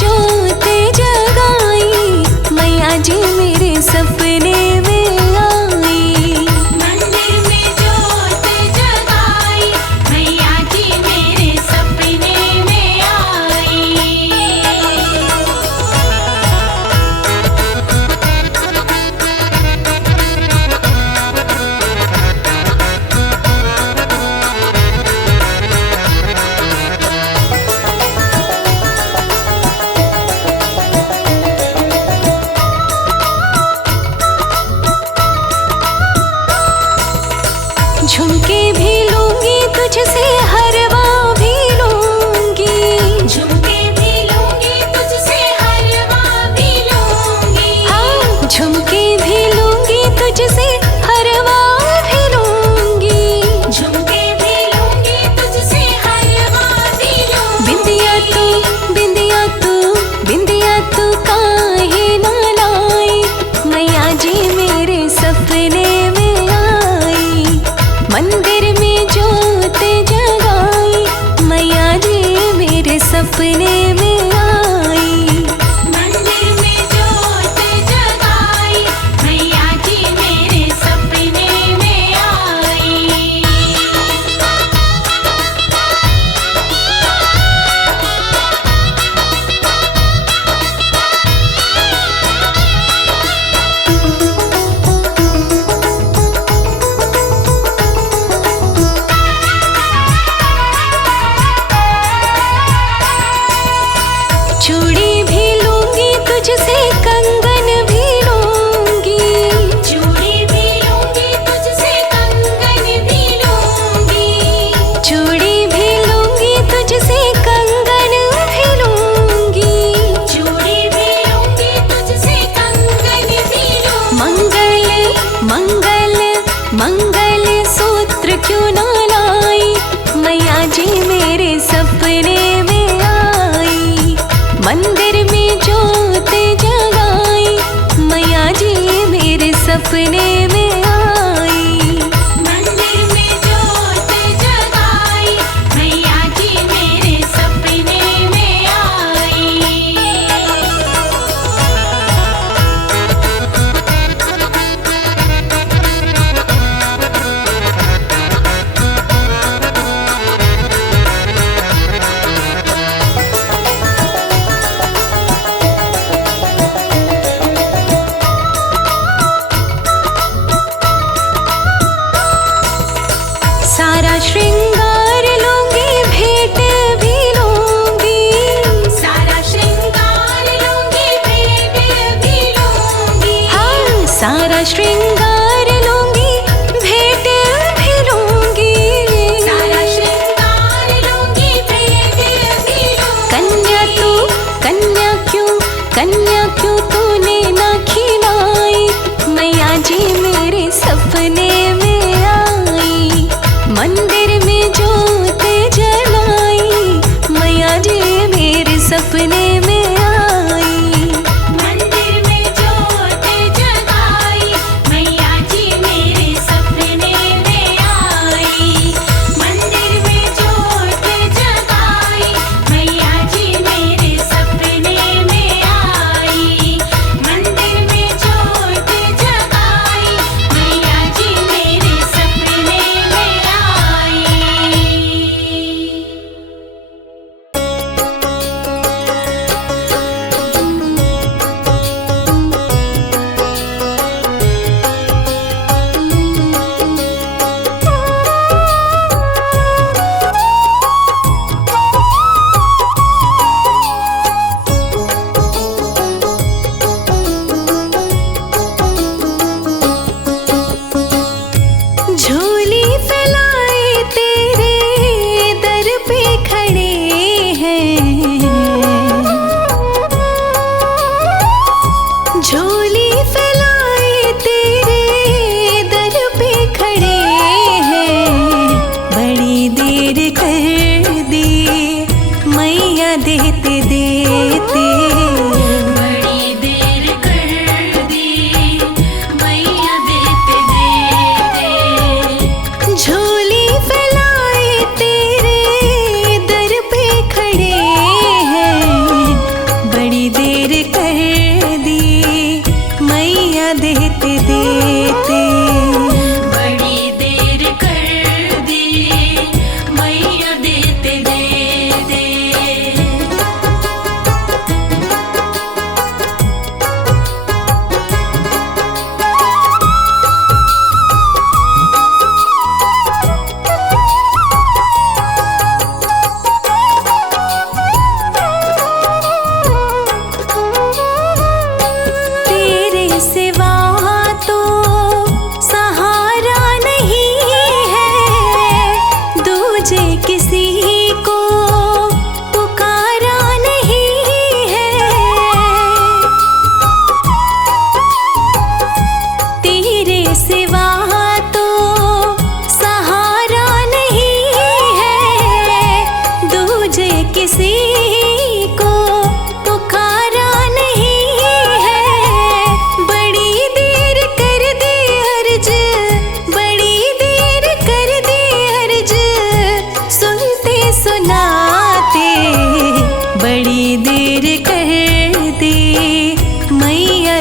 जोत जगाई, मैया जी मेरे सपने में आई। मंदिर में जोत जगाई, मैया जी मेरे सपने में आई। झुमके भी लूंगी तुझसे, हरवा भी लूंगी। झुमके भी लूंगी तुझसे, हरवा भी लूंगी। हाँ, झुमके भी लूंगी तुझसे, हरवा भी लूंगी। झुमके भी लूंगी तुझसे, हरवा भी लूंगी। बिंदिया तू, बिंदिया तू, बिंदिया तू काहे ना लाई, मैया जी मेरे सपने में आई। मंदिर में जोत जगाई, मैया जी मेरे सपने में आई। मंदिर में जोत जगाई, मैया जी मेरे सपने में आई। चूड़ी भी लूंगी तुझसे, कंगन भी लूंगी। चूड़ी भी लूंगी तुझसे, कंगन भी लूंगी। चूड़ी भी लूंगी तुझसे, कंगन भी लूंगी। चूड़ी भी लूंगी तुझसे, कंगन भी लूंगी। मंगल मंगल मंगल सूत्र क्यों ना लाई, मैया जी मेरे सपने में आई। मंदिर में जोत जगाई, मैया जी मेरे सपने में आई। मंदिर में जोत जगाई, मैया जी मेरे सपने में आई। सारा श्रृंगार लूंगी, भेंट भी लूंगी। सारा श्रृंगार लूंगी, भेंट भी लूंगी। हाँ, सारा श्रृंगार लूंगी, भेंट भी लूंगी। सारा श्रृंगार लूंगी, भेंट भी लूंगी। कन्या क्यों तूने ना खिलाई, मैया जी मेरे सपने में आई। मंदिर में जोत जलाई, मैया जी मेरे सपने में आई। मंदिर में जोत जगाई, मैया जी मेरे सपने में आई। मंदिर में जोत जगाई, मैया जी मेरे सपने में आई।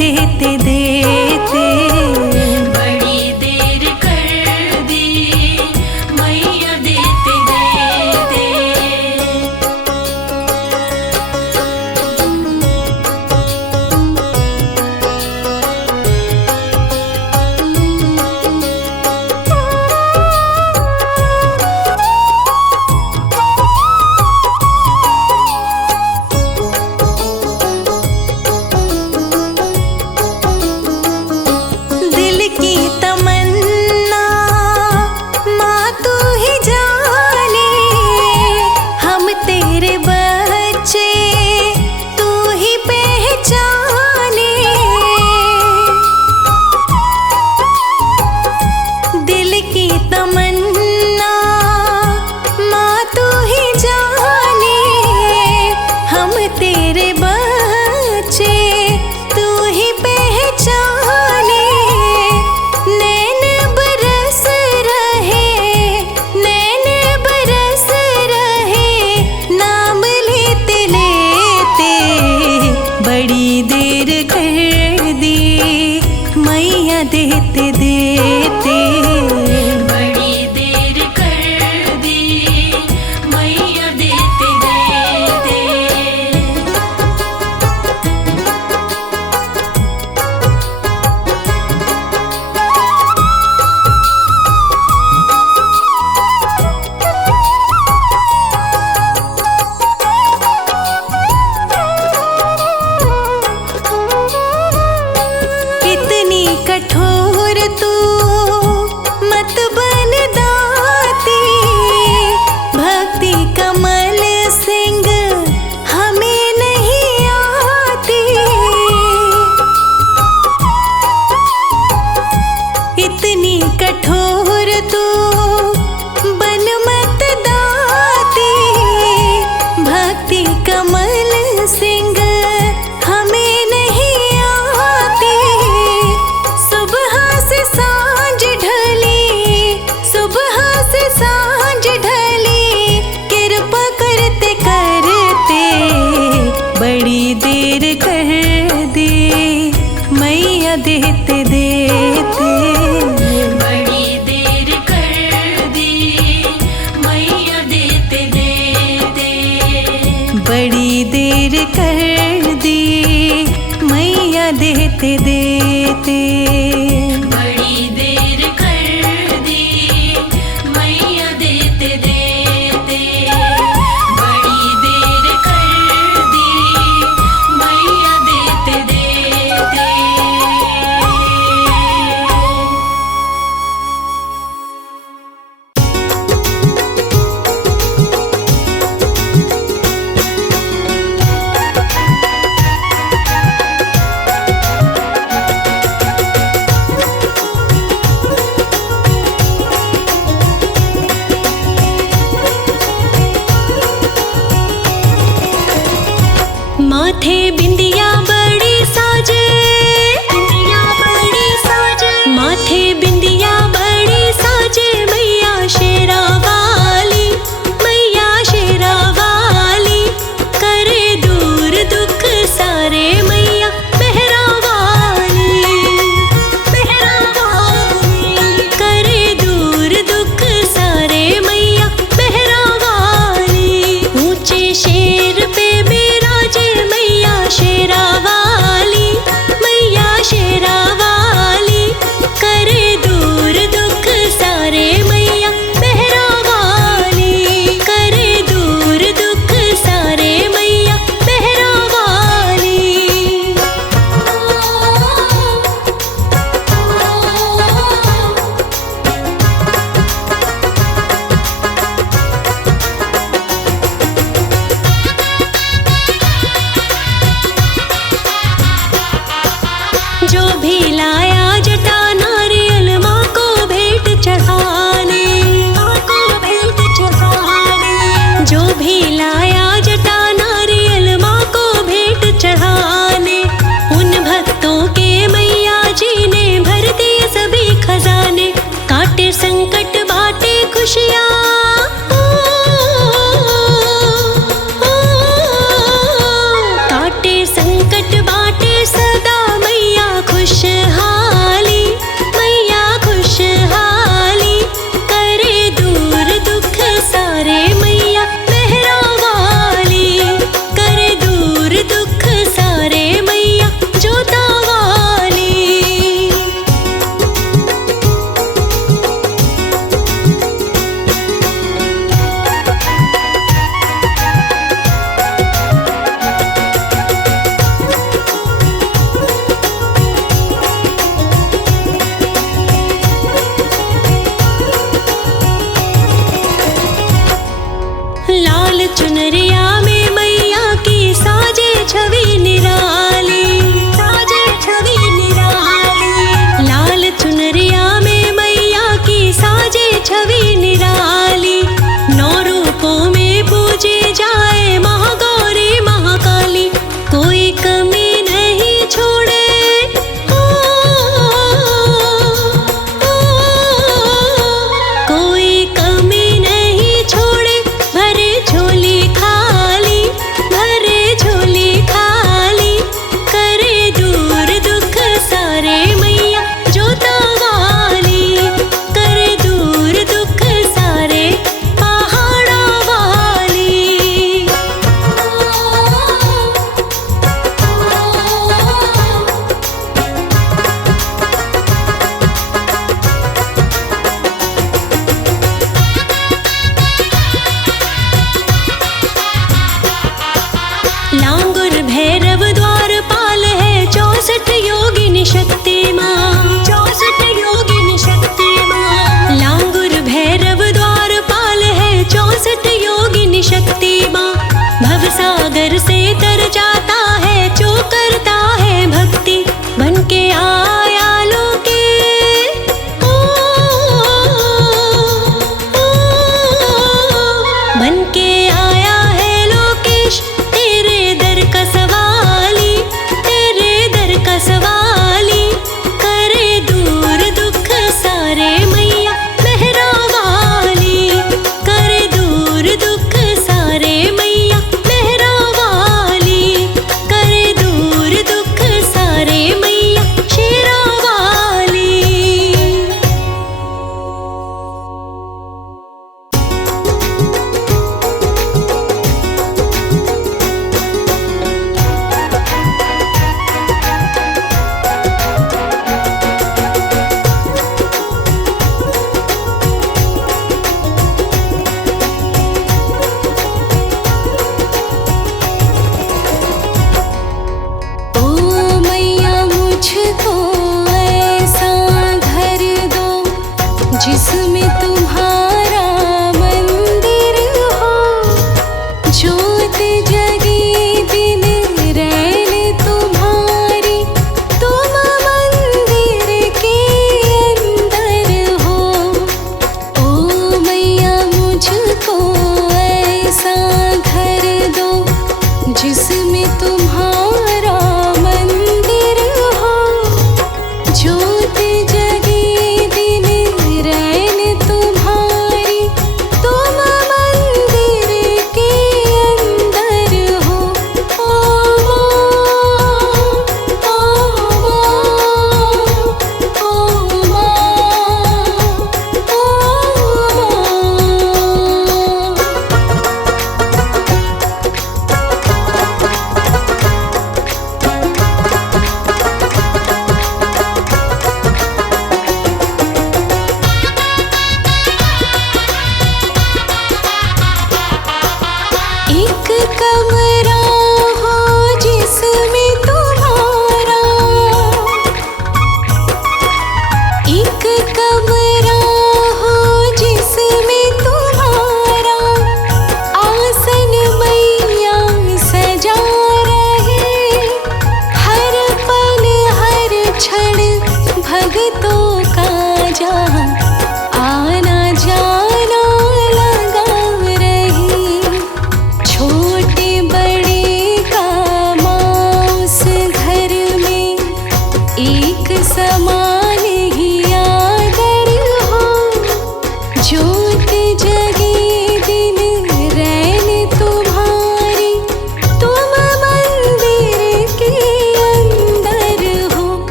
देते देते। बड़ी देर कर दी मैया देते देते। दिल की तमन्ना माँ तू ही जाने, हम तेरे बच्चे तू ही पहचाने। दिल की तमन्ना माँ तू ही जाने, हम तेरे बच्चे तू ही पहचाने। नैन बरस रहे, नैन बरस रहे, नाम लेते लेते। बड़ी देर कर दी मैया देते देते। बड़ी देर कर दी मैया देते देते। इतनी कठोर तू मत बन दाती, भक्ति कमल सिंह हमें नहीं आती। इतनी कठोर तू बन मत दाती, भक्ति कमल सिंह हमें नहीं आती। सुबह से सांझ ढली, सुबह से सांझ ढली, कृपा करते करते। बड़ी देर कर दी मैया देते देते। बड़ी देर कर दी मैया देते देते। बड़ी देर कर दी मैया देते देते। बड़ी देर कर दी मैया देते देते। बड़ी देर कर दी मैया देते देते।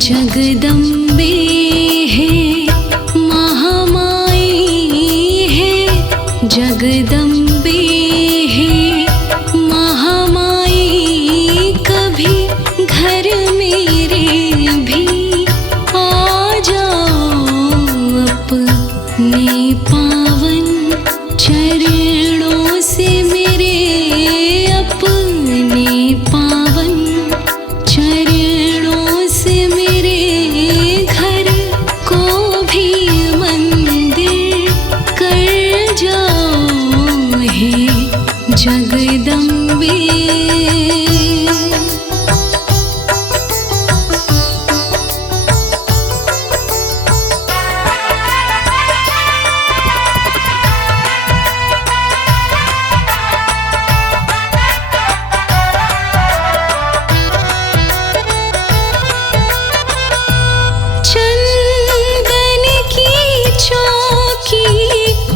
जगदम्बे है महामाई है, जगदम्बे है महामाई, कभी घर मेरे भी आ जाओ अपने पावन चरणों से, मेरे अपने पावन चरणों से मेरे घर को भी मंदिर कर जाओ हे जगदम्बे। चंदन की चौकी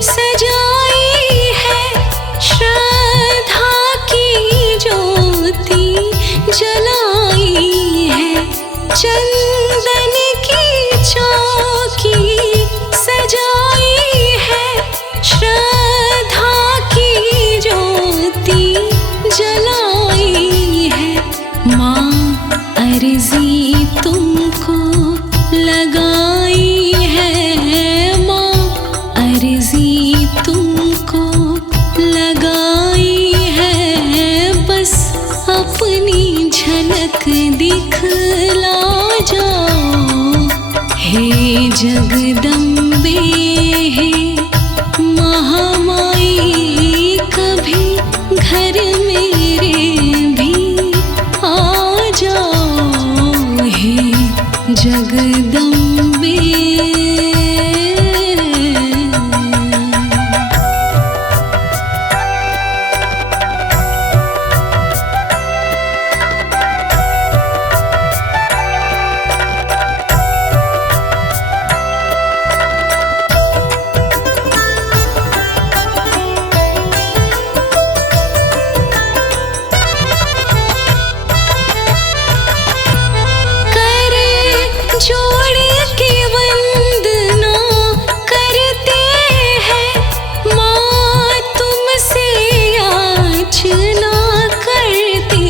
सजाई है, श्रद्धा की ज्योति जलाई है। चंदन की चौकी सजाई है, श्रद्धा की ज्योति जलाई है। माँ अर्जी तुमको लगाई है, माँ अर्जी तुमको लगाई है, बस अपनी झलक दिखला जाओ हे जगदम्बे है महामाई, कभी घर मेरे भी आ जाओ हे जगदम्बे। जोड़ के वंदना करते हैं, माँ तुमसे याचना करते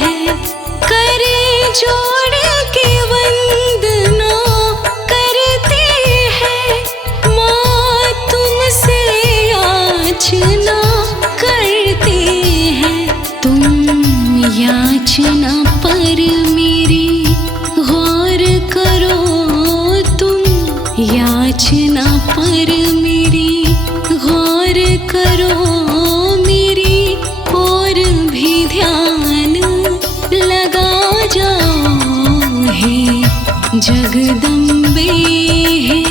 हैं। करे जोड़ के वंदना करते हैं, माँ तुमसे याचना करते हैं। तुम याचना पर मेरी गौर करो, तुम याचना पर मेरी गौर करो, मेरी और भी ध्यान लगा जाओ हे जगदम्बे है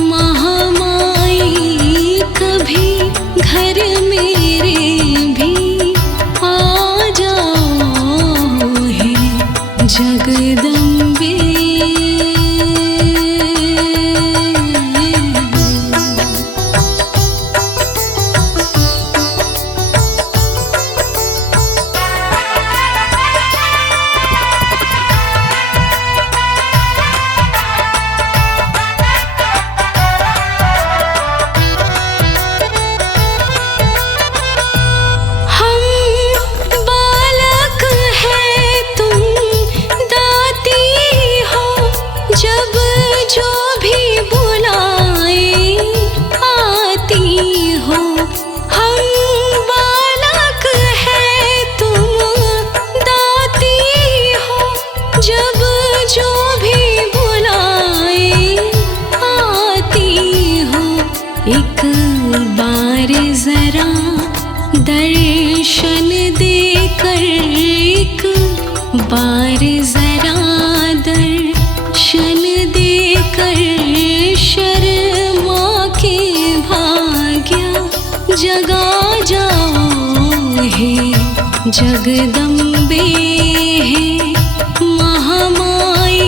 महामाई, कभी घर मेरे भी आ जाओ हे जगदम्बे। एक बार जरा दर्शन देकर, एक बार जरा दर्शन देकर, शर्मा के भाग्य जगा जाओ हे जगदम्बे है महामाई,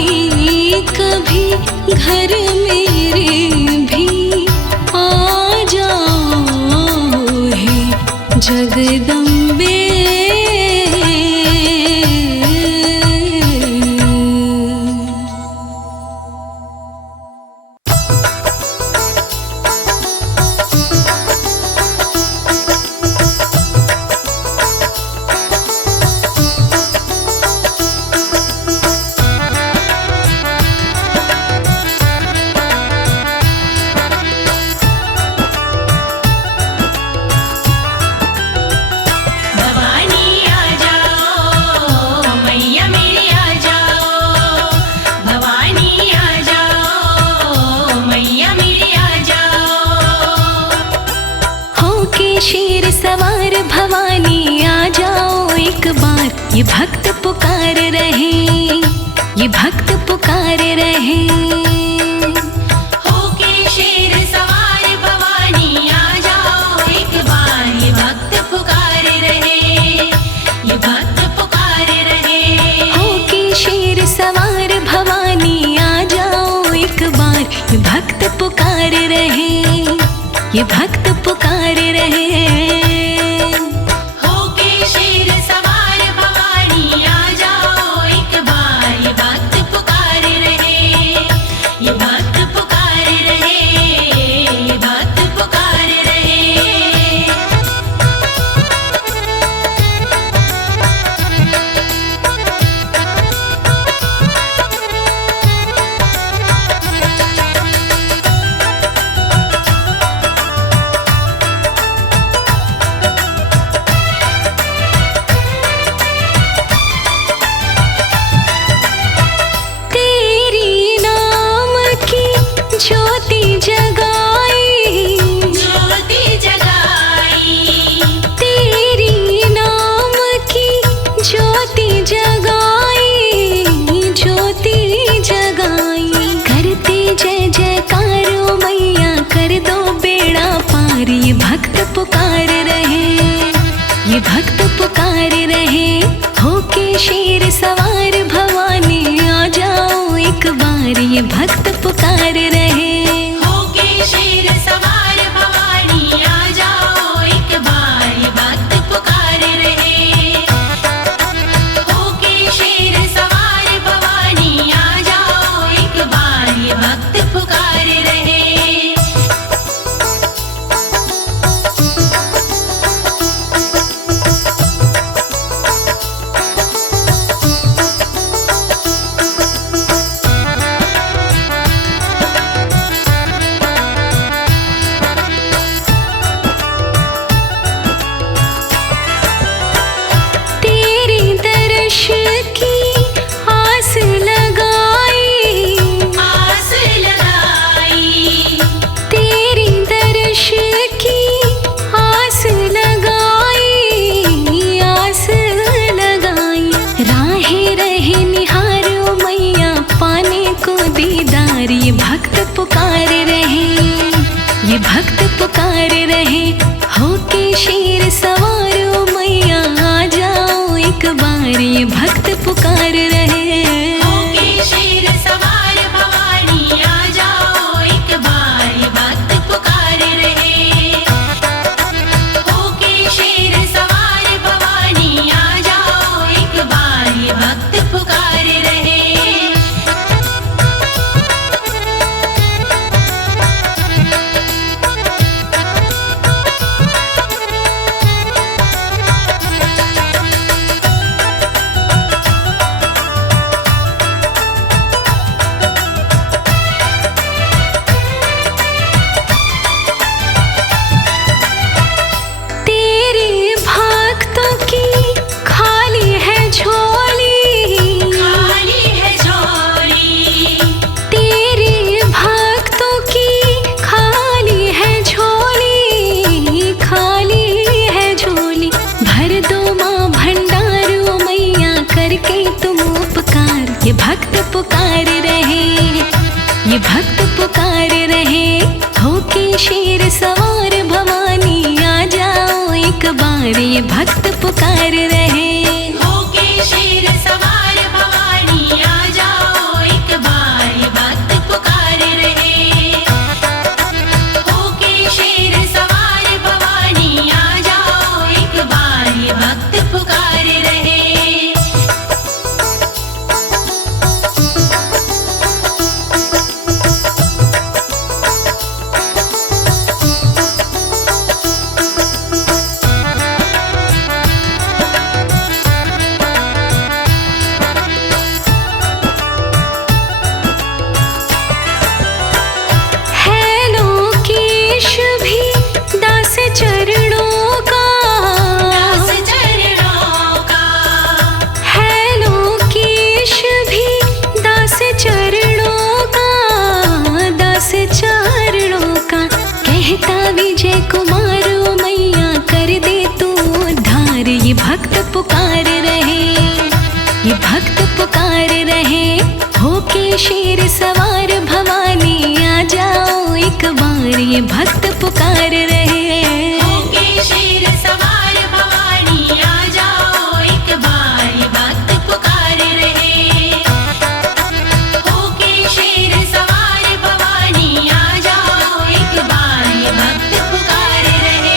कभी घर मेरे भी आ जाओ हे जगदम्बे। ये भक्त पुकार रहे, ये भक्त पुकार रहे। होके शेर सवार भवानी आ जाओ एक बार, ये भक्त पुकार रहे, ये भक्त पुकार रहे। होके शेर सवार भवानी आ जाओ एक बार, ये भक्त पुकार रहे, ये भक्त पुकार रहे। होके शेर सवार भवानी आ जाओ एक बार, ये भक्त पुकार रहे, ये भक्त पुकार रहे, ये भक्त पुकार रहे। तेरी नाम की ज्योति जगाई, ज्योति जगाई, तेरी नाम की ज्योति जगाई, ज्योति जगाई। करते जय जयकारो मैया, कर दो बेड़ा पार। ये भक्त पुकार रहे, ये भक्त पुकार रहे। होके शेर सवार भवानी आ जाओ एक बार, ये भक्त पुकार रहे। होके शेर सवार भवानी आ जाओ एक बार, ये भक्त पुकार रहे। होके शेर सवार भवानी आ जाओ एक बार, ये भक्त पुकार रहे। तेरे दर्श की आस लगाई, आस लगाई, तेरी दर्श की आस लगाई, आस लगाई। राहें रहे निहारो मैया, पाने को दीदार। ये भक्त पुकार रहे, ये भक्त पुकार रहे। होके शेर सवारो मैया आ जाओ एक बार, ये भक्त पुकार रहे। होके शेर सवार भवानी आ जाओ एक बार, ये भक्त पुकार रहे। होके शेर सवार भवानी आ जाओ एक बार, ये भक्त पुकार रहे। तेरे भक्तों की खाली है झोली, खाली है झोली, तेरे भक्तों की खाली है झोली, खाली है झोली। भर दो माँ भंडारो मैया, करके तुम उपकार। ये भक्त पुकार रहे, ये भक्त पुकार रहे। होके शेर सवार भवानी आ जाओ एक बार, ये भक्त पुकार रहे। होके शेर सवार भवानी आ जाओ एक बार, ये भक्त पुकार रहे। होके शेर सवार भवानी आ जाओ एक बार, ये भक्त पुकार रहे। होके शेर सवार भवानी आ जाओ एक बार, ये भक्त पुकार रहे। होके शेर सवार भवानी आ जाओ एक बार, ये भक्त पुकार रहे। होके शेर सवार भवानी आ जाओ एक बार, ये भक्त पुकार रहे।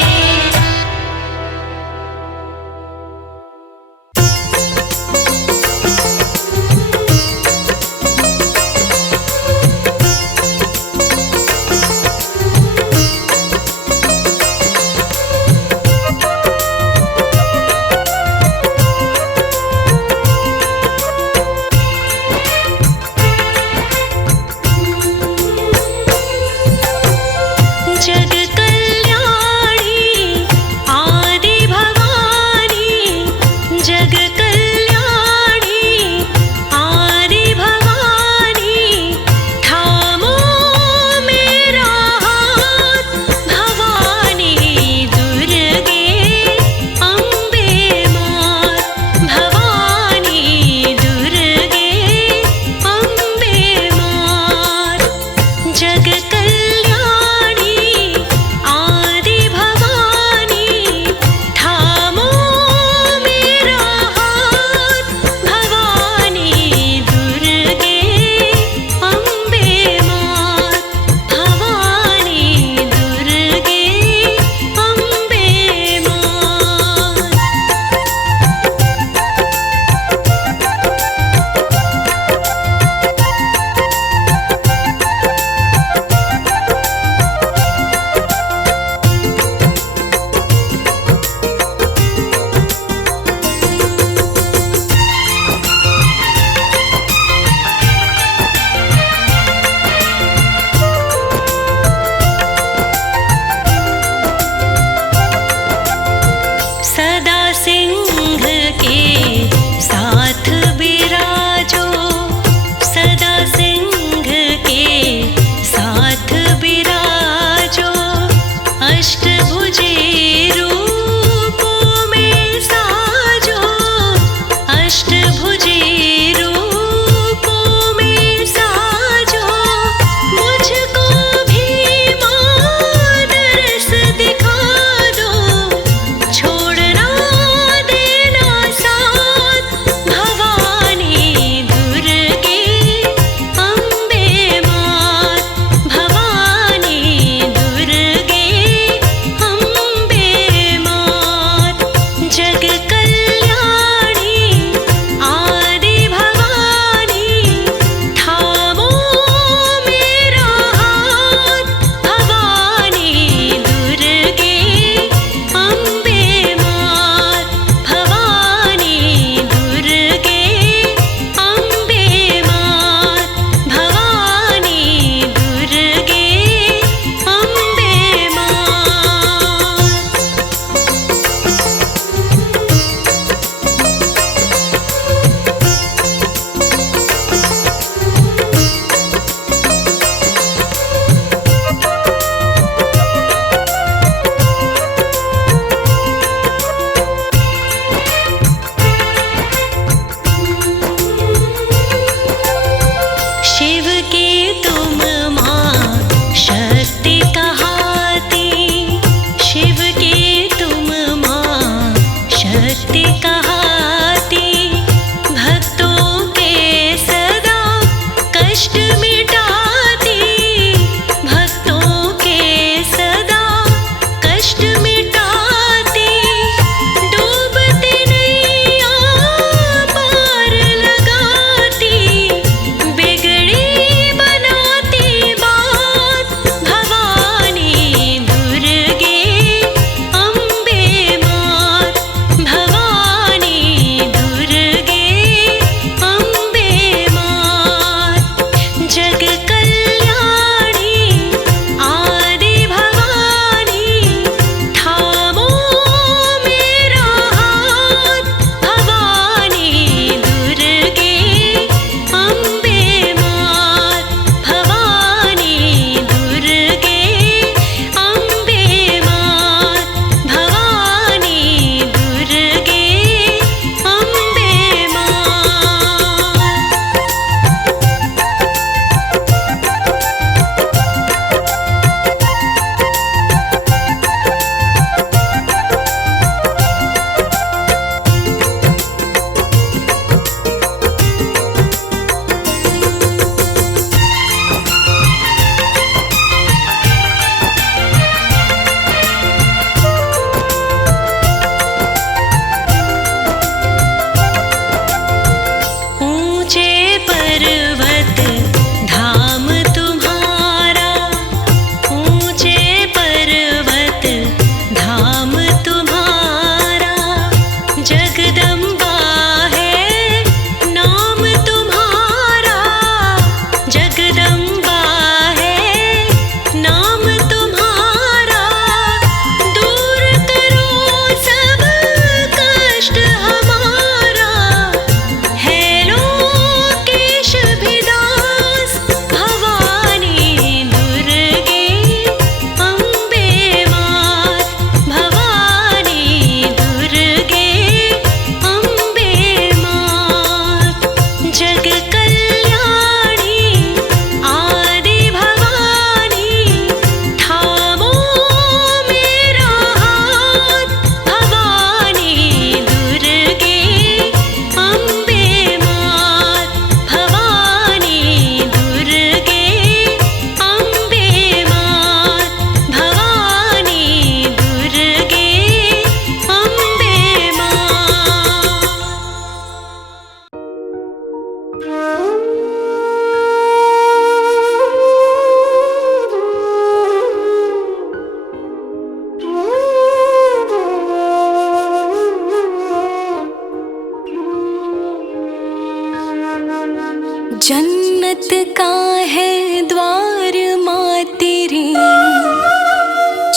जन्नत का है द्वार माँ तेरे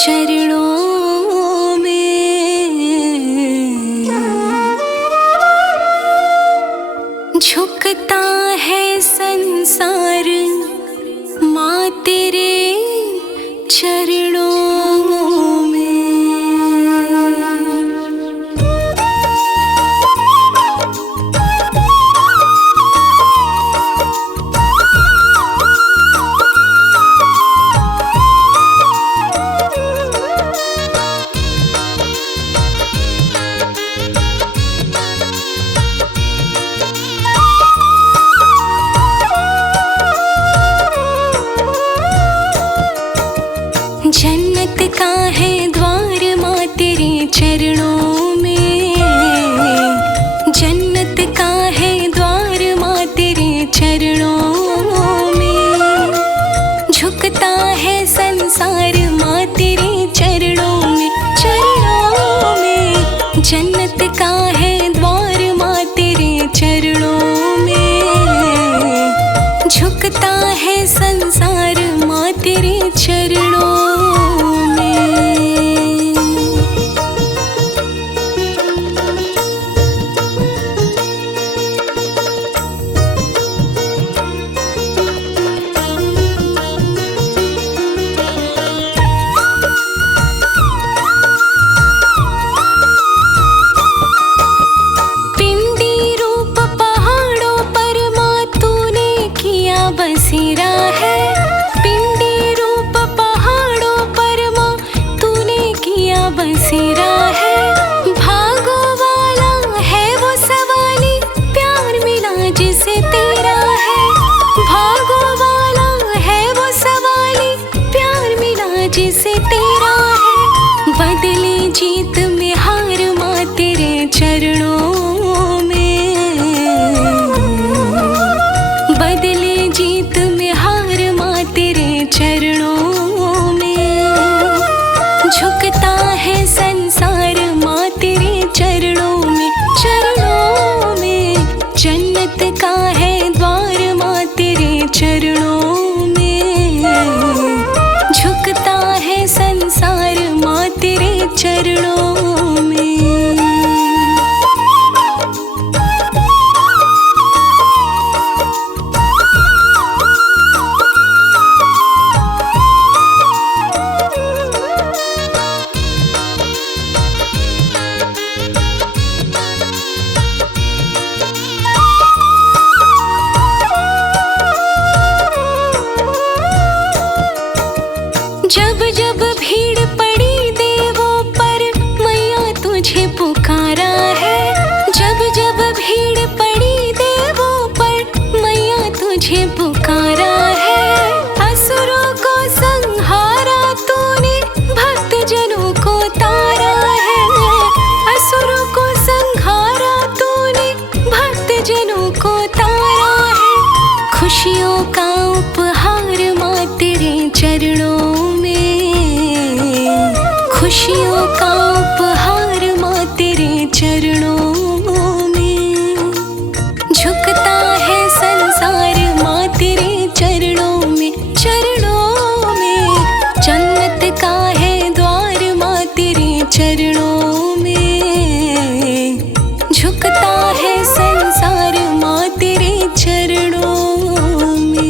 चरणों में, झुकता है संसार माँ तेरे चरणों में। जन्नत का है द्वार माँ तेरे चरणों में, जन्नत का है द्वार माँ तेरे चरणों में, झुकता है संसार माँ तेरे चरणों में, चरणों में। जन्नत का है द्वार माँ तेरे चरणों में, झुकता है संसार माँ तेरे चरणों में। पिंडी रूप पहाड़ों पर माँ तूने किया बसेरा है, पिंडी रूप पहाड़ों पर माँ तूने किया बसेरा है। भागो वाला है वो सवाली प्यार मिला जिसे तेरा है, भागो वाला है वो सवाली प्यार मिला जिसे तेरा है। बदले जीत में हार माँ तेरे चरणों में, बदले जीत में हार माँ तेरे चरणों में, झुकता है संसार माँ तेरे चरणों में, चरणों में। जन्नत का है द्वार माँ तेरे चरणों में, झुकता है संसार माँ तेरे चरणों में। जब जब भीड़ पड़ी देवों पर मैया तुझे पुकारा है, जब जब भीड़ पड़ी देवों पर मैया तुझे पुकारा है। असुरों को संहारा तूने भक्त जनों को तारा है, असुरों को संहारा तूने भक्त जनों को तारा है। खुशियों का उपहार माँ तेरे चरणों में, खुशियों का उपहार माँ तेरे चरणों में, झुकता है संसार माँ तेरे चरणों में, चरणों में। जन्नत का है द्वार माँ तेरे चरणों में, झुकता है संसार माँ तेरे चरणों में।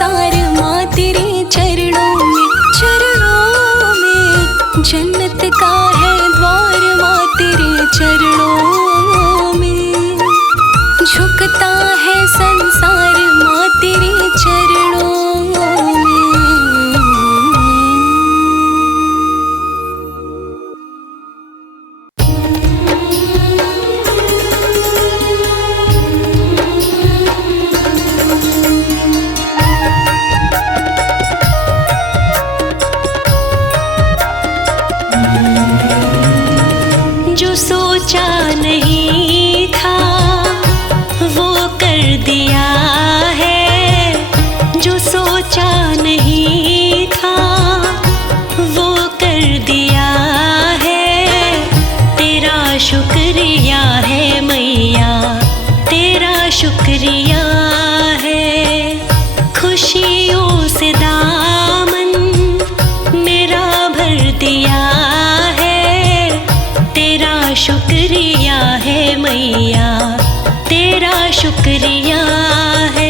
संसार माँ तेरे चरणों में जन्नत का है द्वार माँ तेरे चरणों में। झुकता है संसार माँ तेरे चरणों में। जो सोचा नहीं था वो कर दिया है, जो सोचा नहीं था वो कर दिया है। तेरा शुक्रिया है मैया, तेरा शुक्रिया है। खुशियों से दामन मेरा भर दिया है। तेरा शुक्रिया है मैया, तेरा शुक्रिया है।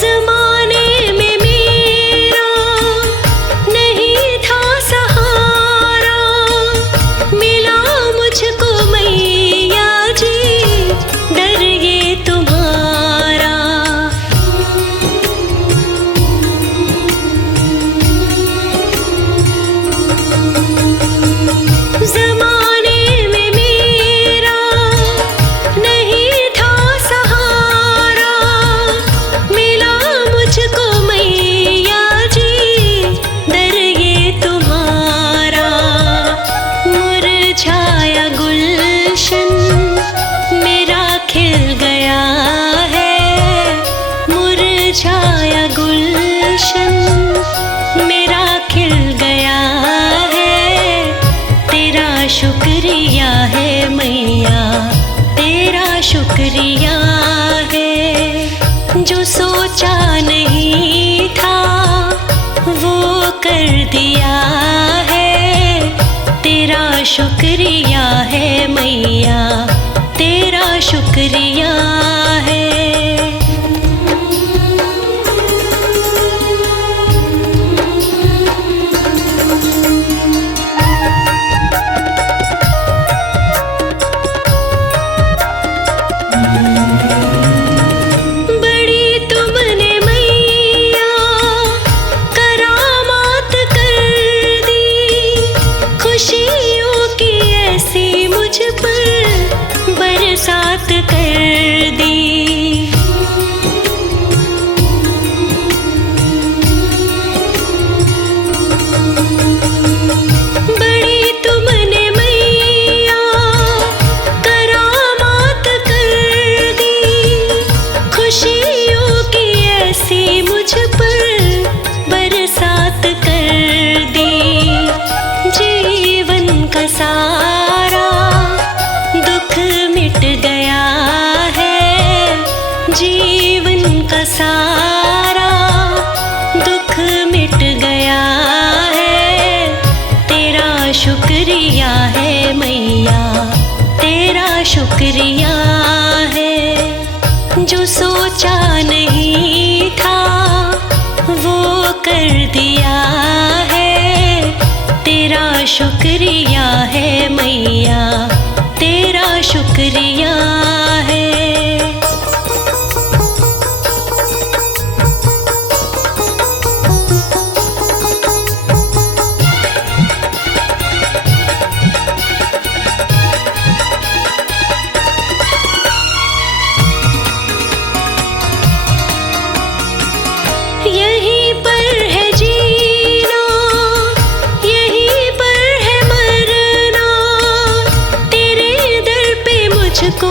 ज़माने में मेरा नहीं था सहारा, मिला मुझको मैया जी डर ये तुम्हारा। ज़माने में मेरा नहीं था सहारा, मिला मुझको मैया जी डर ये तुम्हारा। मुरझाया गुलशन मेरा खिल गया है, मुरझाया गुलशन मेरा खिल गया है। तेरा शुक्रिया है मैया, तेरा शुक्रिया है। जो सोचा नहीं था वो कर दिया है। तेरा शुक्रिया है मैया, तेरा शुक्रिया है। बड़ी तुमने मैया करामात कर दी, खुशियों की ऐसी मुझ पर बरसात कर दी। बड़ी तुमने मैया करामात कर दी, खुशियों की ऐसी मुझ पर बरसात कर दी। जीवन का सारा दुख मिट गया है, जीवन का सारा दुख मिट गया है। तेरा शुक्रिया है मैया, तेरा शुक्रिया है। जो सोचा नहीं था वो कर दिया है। तेरा शुक्रिया है मैया, तेरा शुक्रिया है। यहीं पर है जीना, यहीं पर है मरना। तेरे दर पे मुझको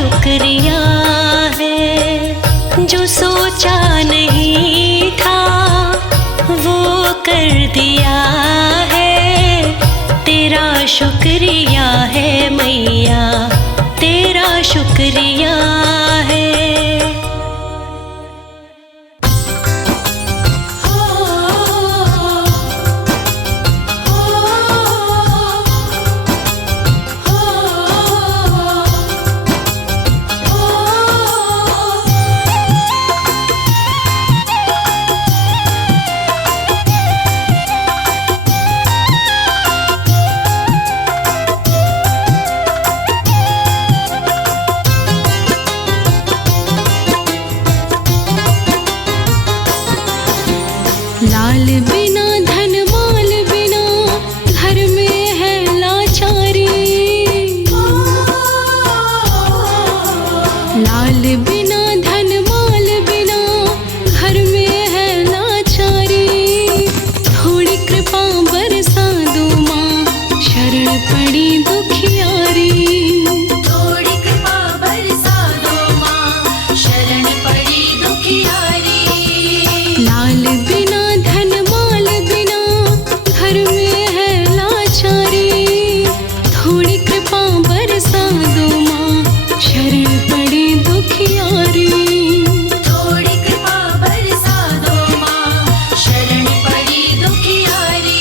शुक्रिया है। जो सोचा नहीं था वो कर दिया है। तेरा शुक्रिया है मैया, तेरा शुक्रिया है। लाल बिना धन माल बिना घर में है लाचारी। लाल बिना धन माल बिना घर में है लाचारी। थोड़ी कृपा बरसा दो माँ, शरण पड़ी दुखियारी। थोड़ी कृपा बरसा दो माँ, शरण पड़ी दुखियारी। लाल बिना धन माल बिना घर में है लाचारी। थोड़ी कृपा बरसा दो माँ, शरण पड़ी दुखियारी। थोड़ी कृपा बरसा दो माँ, शरण पड़ी दुखियारी।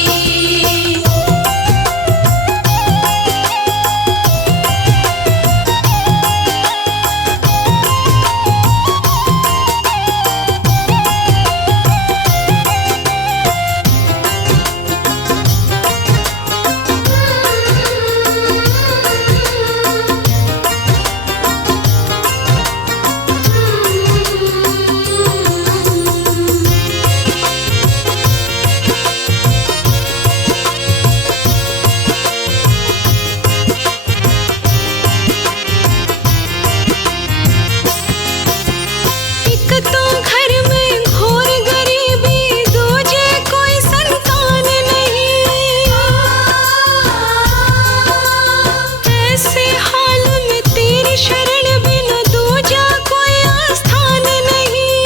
एक तो घर में घोर गरीबी, दूजे कोई संतान नहीं। ऐसे हाल में तेरी शरण बिना दूजा कोई आस्थान नहीं।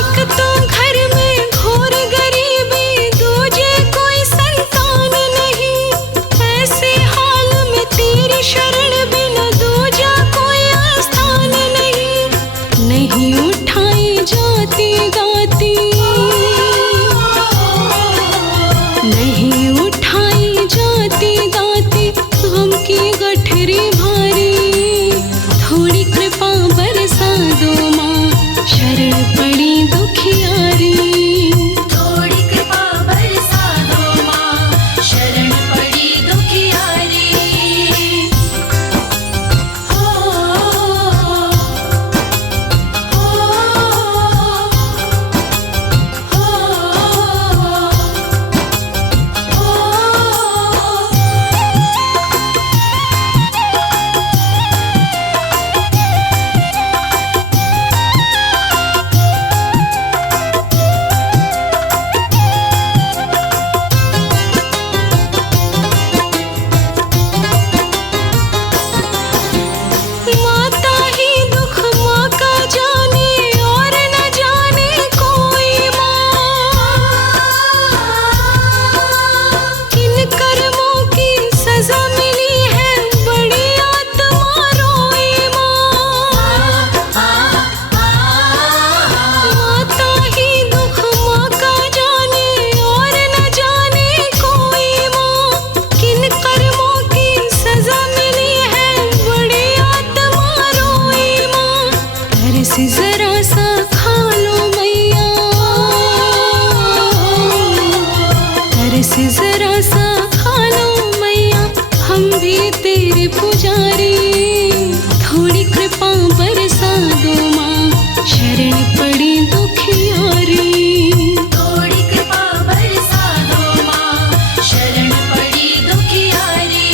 एक तो घर में घोर गरीबी, दूजे कोई संतान नहीं। ऐसे हाल में तेरी शरण बिना दूजा कोई आस्थान नहीं। नहीं उठाई जाती गाती, नहीं उठाई जाती गाती गम की गठरी भारी। थोड़ी कृपा बरसा दो माँ, शरण पड़ी दुखियारी। थोड़ी कृपा बरसा दो माँ, शरण पड़ी दुखियारी। माता ही दुख माँ का जाने और न जाने कोई माँ। किन कर्मों की सजा मिली है बड़ी आत्मा रोई माँ। माता ही दुख माँ का जाने और न जाने कोई माँ। किन कर्मों की सजा मिली है बड़ी आत्मा रोई माँ। तरस जरा सा खा लो मैया, तरस जरा सा खा लो मैया, हम भी तेरे पुजारी। थोड़ी कृपा बरसा दो माँ, शरण पड़ी दुखियारी। थोड़ी कृपा बरसा दो माँ, शरण पड़ी दुखियारी।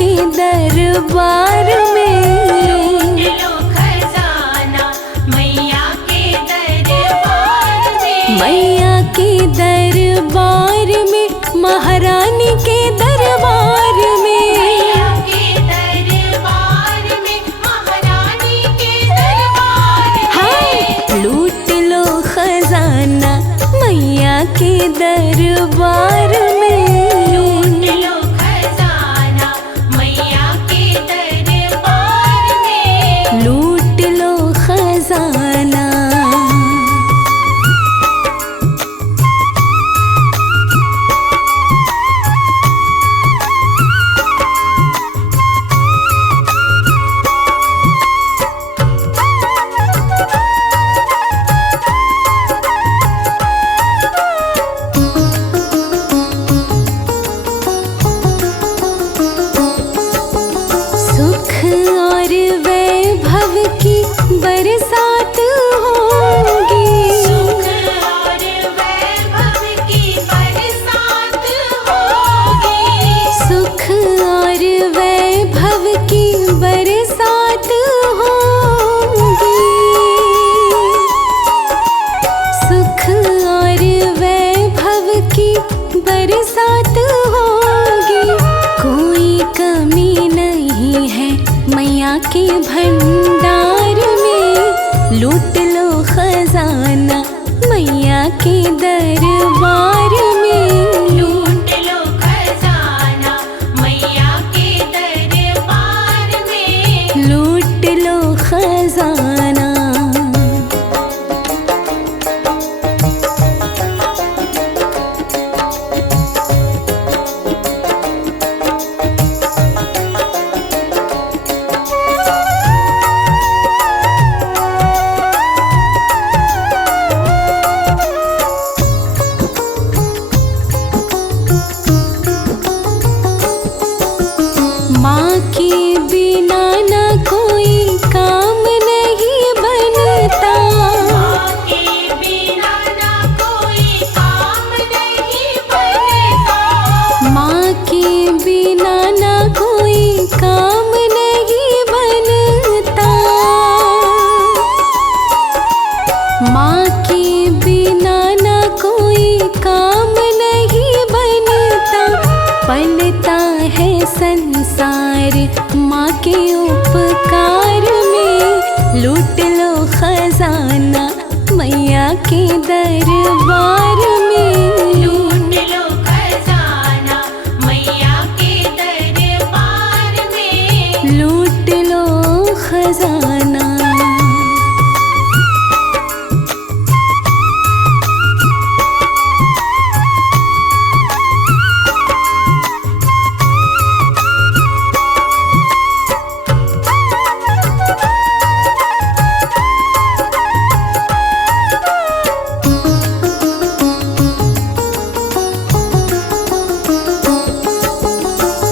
के दरबार में। लो खजाना मैया के दरबार में। मैया के दरबार में, महारानी के दरबार में। मैया के दरबार में, महारानी के दरबार में। हाँ, लूट लो खजाना मैया के दरबार में। लो खजाना मैया के दरबार में। लूट लो खजाना। सुख और वैभव की बरसात होगी। सुख और वैभव की बरसात होगी। सुख और वैभव की बरसात होगी। सुख और वैभव की बरसात होगी। कोई कमी नहीं है मैया के भंडार में। लूट लो खजाना मैया के दरबार में। लूट लो खजाना मैया के दरबार में। लूट लो खजाना। माँ के बिना ना कोई काम नहीं बनता। माँ के बिना ना कोई काम नहीं बनता। माँ के बिना ना कोई काम नहीं बनता। माँ के बिना ना कोई काम नहीं बनता। पलता है संसार माँ के उपकार में। लूट लो खजाना मैया के दरबार में। लूट लो खजाना मैया के दरबार में। लूट लो खजाना।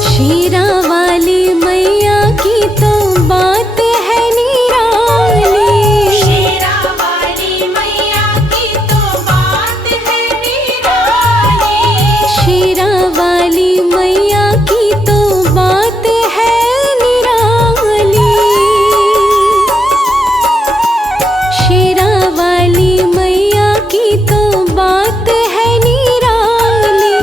शेरा वाली मैया की तो बात है निराली। शेरा वाली मैया की तो बात है निराली। शेरा वाली मैया की तो बात है निराली। शेरा वाली मैया की तो बात है निराली।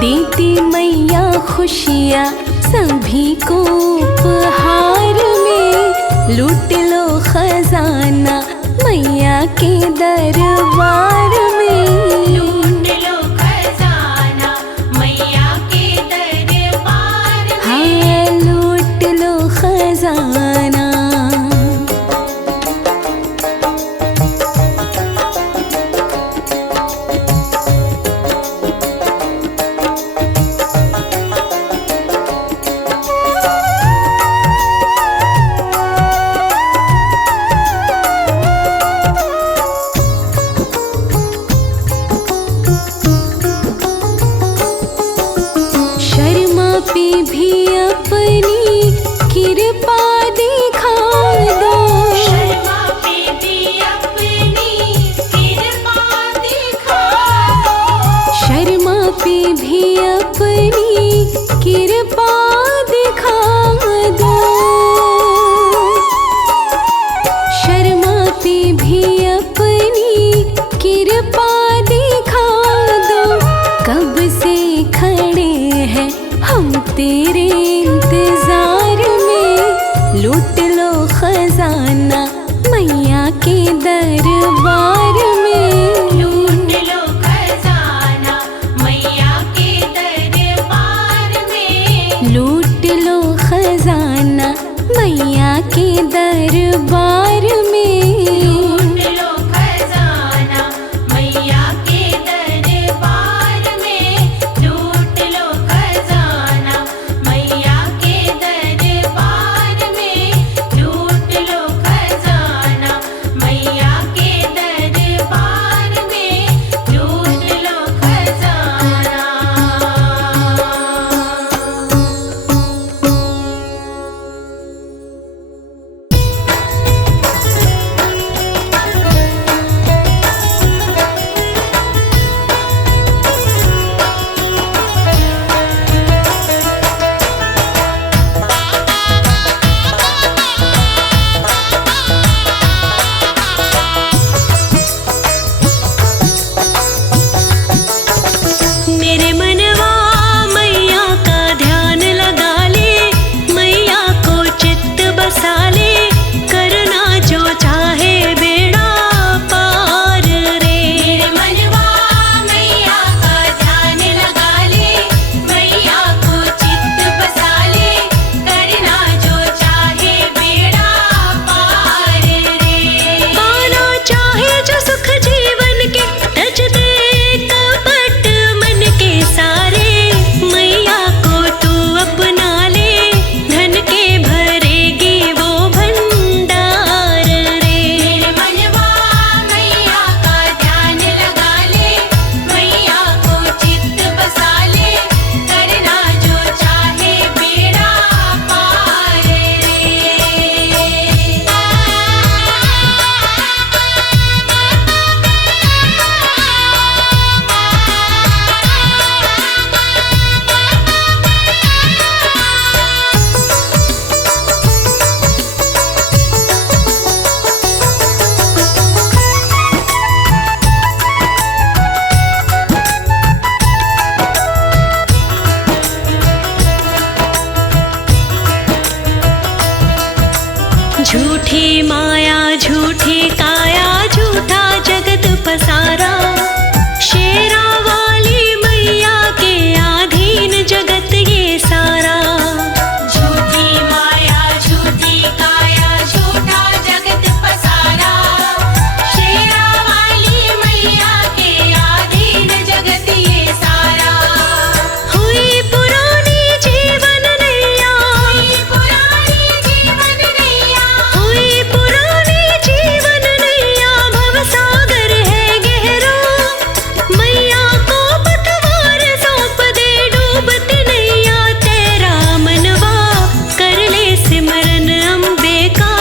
देती मैया खुशियाँ सभी को उपहार में। लूट लो खजाना मैया के दरबार में। लूट लो खजाना मैया के दरबार में। हाँ, लूट लो खजाना। मैया के दरबार में। लूट लो खजाना मैया के दरबार में, लूट लो खजाना मैया के दरबार में, लूट लो खजाना मैया के दरबार में, लूट लो खजाना। मेरे मनवा मैया का ध्यान लगा ले, मैया को चित्त बसा ले, करना जो चाहे बेड़ा पार रे। मेरे मनवा मैया का ध्यान लगा ले, मैया को चित्त बसा ले, करना जो चाहे बेड़ा पार रे। पाना चाहे जो सुख जीवन के, तज दे कपट मन के सारे, मैया को तू अपना ले, धन के भरेगी वो भंडार रे। मेरे मनवा मैया का ध्यान लगा ले, मैया को चित्त बसा ले, करना जो चाहे बेड़ा पार रे। झूठी माया झूठी काया झूठा जगत पसारा, शेरा वाली मैया के अधीन जगत ये सारा। झूठी माया झूठी काया झूठा जगत पसारा, शेरा वाली मैया के अधीन जगत ये सारा। हुई पुरानी जीवन नैया, हुई पुरानी जीवन नैया, हुई पुरानी जीवन नैया, भवसागर है गहरा, मैया को पतवार सौंप दे, डूबती नैया तेरा मनवा, कर ले सिमरन अम्बे का,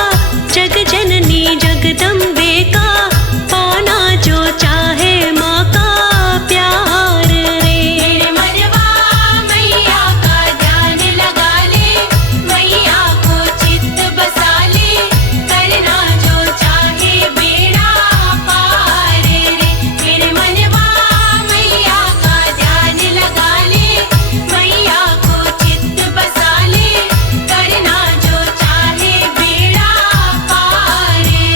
जग जननी जगदम्बे का, पाना जो चाहे माँ का प्यार रे। मेरे मनवा मैया का ध्यान लगा ले, मैया को चित्त बसा ले, करना जो चाहे बेड़ा पार रे। मेरे मनवा मैया का ध्यान लगा ले, मैया को चित्त बसा ले, करना जो चाहे बेड़ा पार रे।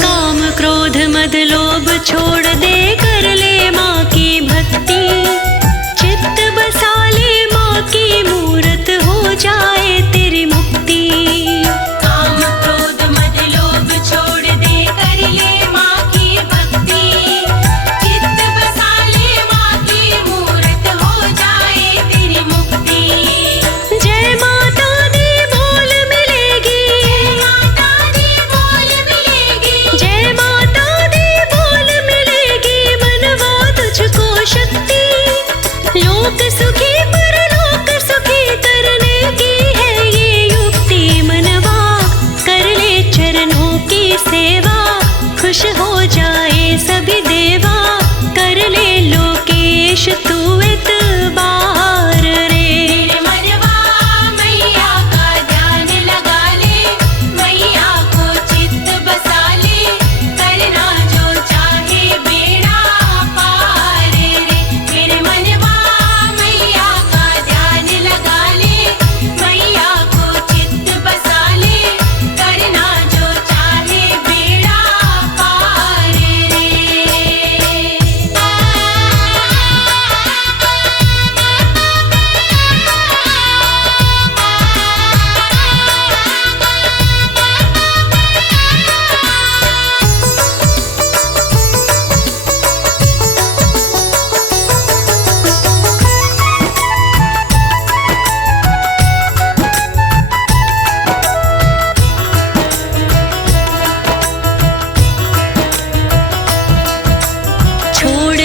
काम क्रोध मद लोभ छोड़ दे, कर ले माँ की भक्ति, चित्त बसा ले माँ की मूरत, हो जाए तेरी मुक्ति। काम क्रोध मद लोभ छोड़ दे, कर ले माँ की भक्ति, चित्त बसा ले माँ की मूरत, हो जाए तेरी मुक्ति। जय माता दी बोल मिलेगी, माता दी बोल मिलेगी, जय माता दी बोल मिलेगी,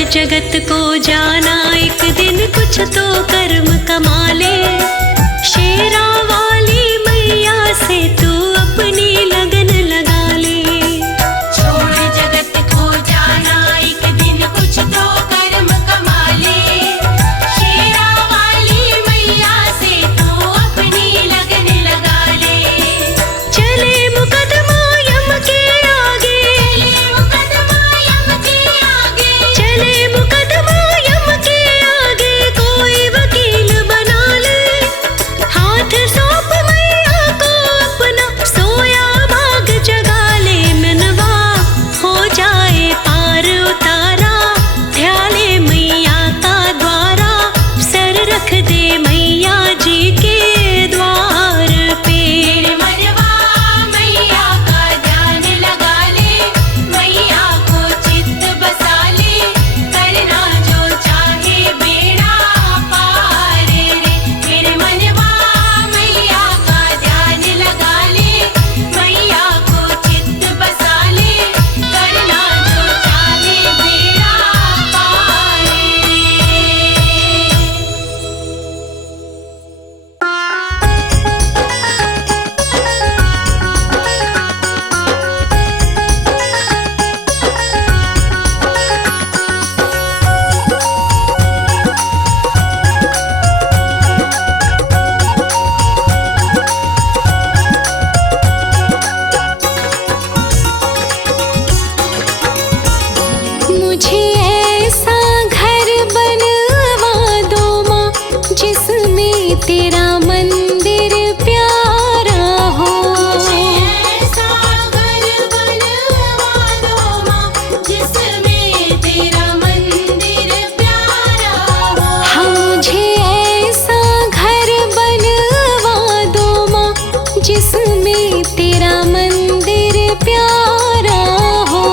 जगत को जाना एक दिन कुछ तो कर्म कमा ले। शेरा वाली मैया से तू अपनी लगन लगा ले। छोड़ जगत को जाना एक दिन कुछ तो कर्म कमा ले। शेरा वाली मैया से तू अपनी लगन लगा ले। चले मुकदमा यम के आगे, चले मुकदमा यम के आगे, चले मुकदमा यम के आगे, कोई वकील बना ले। हाथ सौंप मैया को अपना, सोया भाग जगा ले। मनवा हो जाए पार उतारा, ध्याले मैया का द्वारा, सर रख दे मैया जी के द्वार पे। मेरे मनवा मैया का ध्यान लगा ले। मैया को चित्त बसा ले, करना जो चाहे बेड़ा पार रे। मेरे मनवा मैया का ध्यान लगा ले। मैया को चित्त बसा ले, करना जो चाहे बेड़ा पार रे। मुझे ऐसा घर बनवा दो माँ, जिसमें तेरा मंदिर प्यारा हो। ऐसा घर बनवा दो माँ, जिसमें तेरा मंदिर प्यारा हो। हाँ, मुझे ऐसा घर बनवा दो माँ, जिसमें तेरा मंदिर प्यारा हो।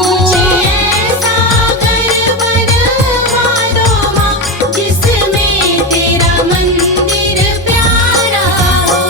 ऐसा घर बनवा दो माँ, जिसमें तेरा मंदिर प्यारा हो।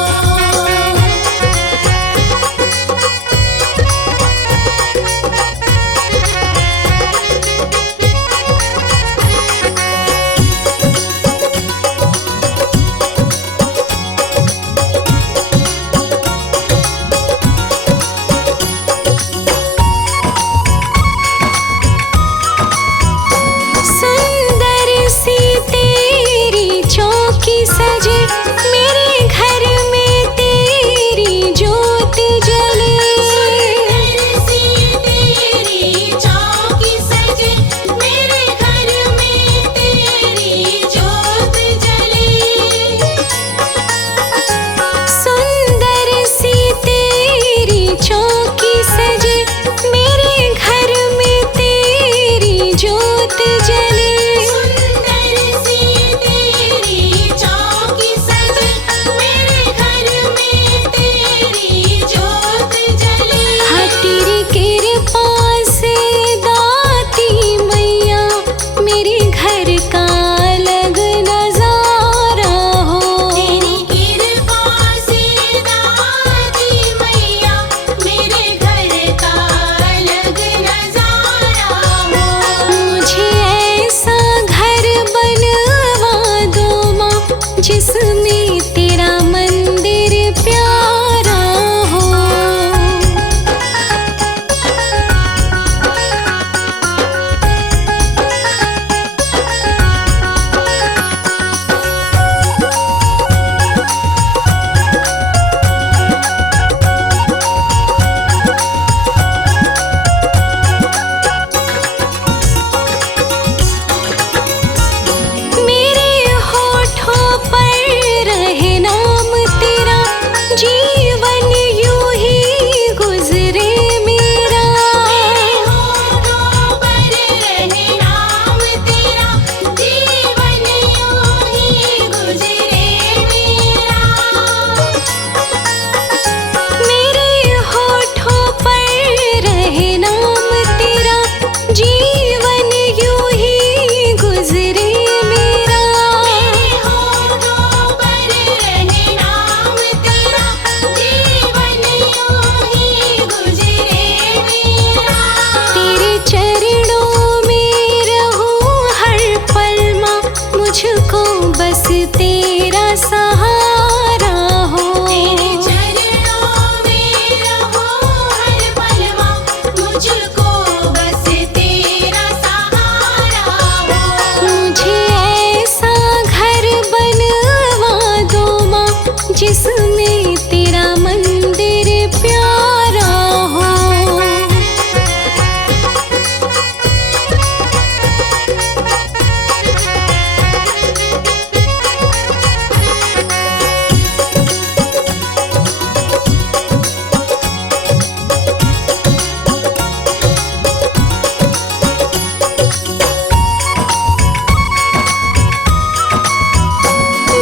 तेरा सहारा हो। तेरे चरणों में रहो हर पल माँ, मुझको बस तेरा सहारा हो। मुझे ऐसा घर बनवा दो माँ, जिसमें तेरा मंदिर प्यारा हो।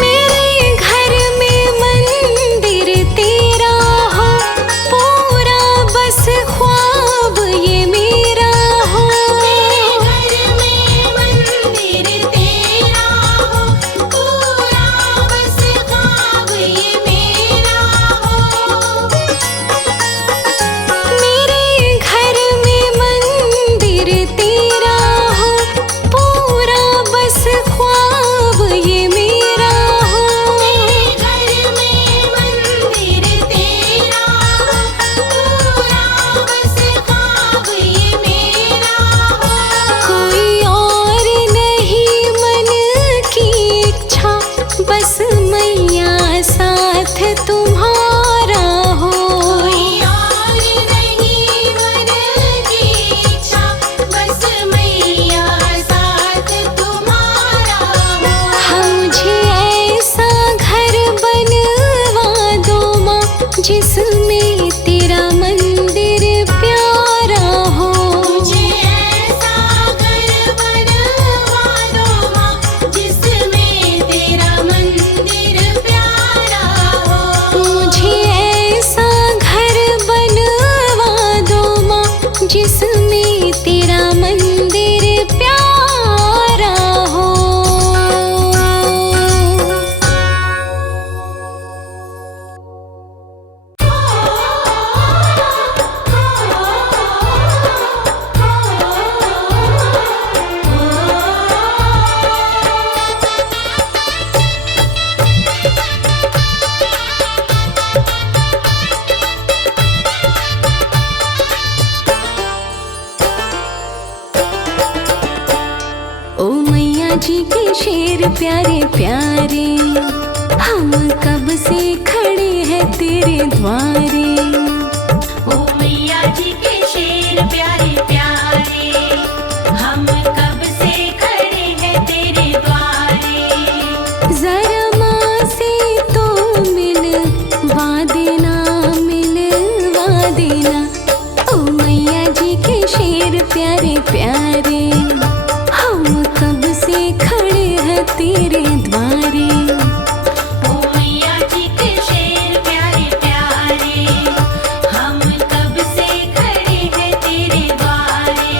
मेरे घर में मंदिर तेरा हो, पूरा बस ख्वाब ये मेरा हो। मेरे घर में मंदिर तेरा हो, पूरा बस ख्वाब ये मेरा हो। मेरे घर में मंदिर तेरा हो, पूरा बस ख्वाब ये मेरा हो। मेरे घर में मंदिर तेरा हो, पूरा बस ख्वाब ये मेरा हो। कोई और नहीं मन की इच्छा, बस मैया साथ तुम्हारा हो। कोई और नहीं मन की इच्छा, बस मैया साथ तुम्हारा हो। मुझे ऐसा घर बनवा दो माँ, जिसमें तेरा मंदिर प्यारा हो। मुझे ऐसा घर बनवा दो माँ, जिसमें तेरा मंदिर प्यारा हो। मुझे ऐसा घर बनवा दो माँ, जिसमें तेरा मंदिर प्यारा हो। ओ मैया जी के शेर प्यारे प्यारे, हम कब से खड़े हैं तेरे द्वारे। ओ मैया जी के शेर प्यारे प्यारे, हम कब से खड़े हैं तेरे द्वारे। जरा माँ से तो मिलवा देना, मिलवा देना। ओ मैया जी के शेर प्यारे प्यारे, हम कब से खड़े हैं तेरे द्वारे। ओ मैया जी के शेर प्यारे प्यारे, हम कब से खड़े हैं तेरे द्वारे।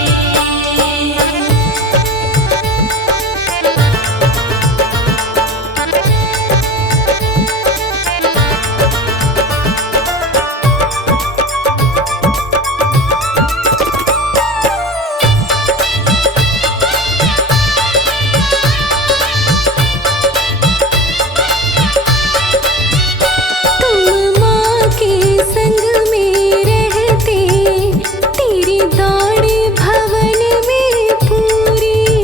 तुम माँ के संग में रहते, तेरी दौड़ भवन में पूरी।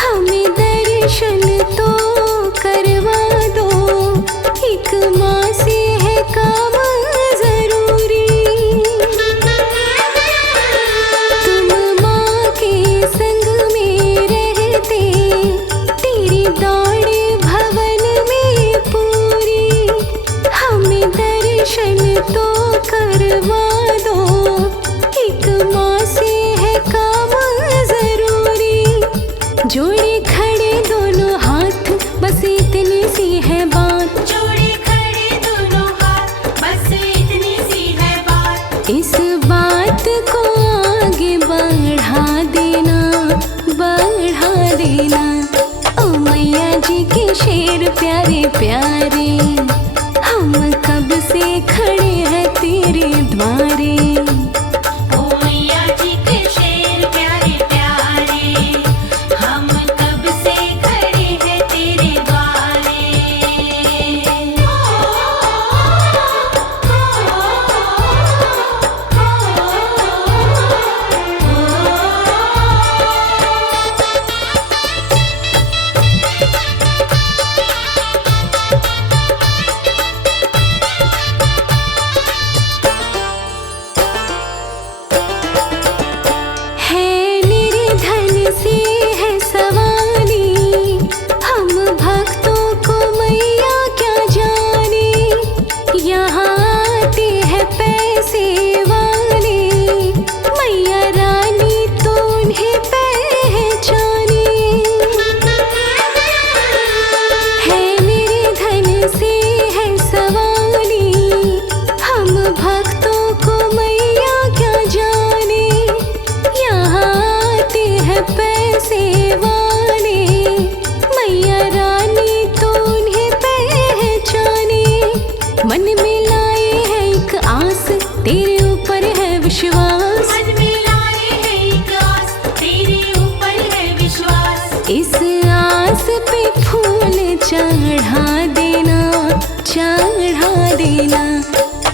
हमें दर्शन तो करवा दो, एक माँ से है काम जरूरी। तुम माँ के संग में रहते, तेरी दौड़ भवन में पूरी। हमें दर्शन तो करवा दो, एक माँ से है काम जरूरी। जोड़े खड़े दोनों हाथ, बस इतनी सी है बात। जोड़े खड़े दोनों हाथ, बस इतनी सी है बात। इस बात को आगे बढ़ा देना, बढ़ा देना। ओ मैया जी के शेर प्यारे प्यारे, हम कब से खड़े हैं तेरे द्वारे। ओ मैया जी के शेर प्यारे प्यारे, हम कब से खड़े हैं तेरे द्वारे। इस आस पे फूल चढ़ा देना, चढ़ा देना।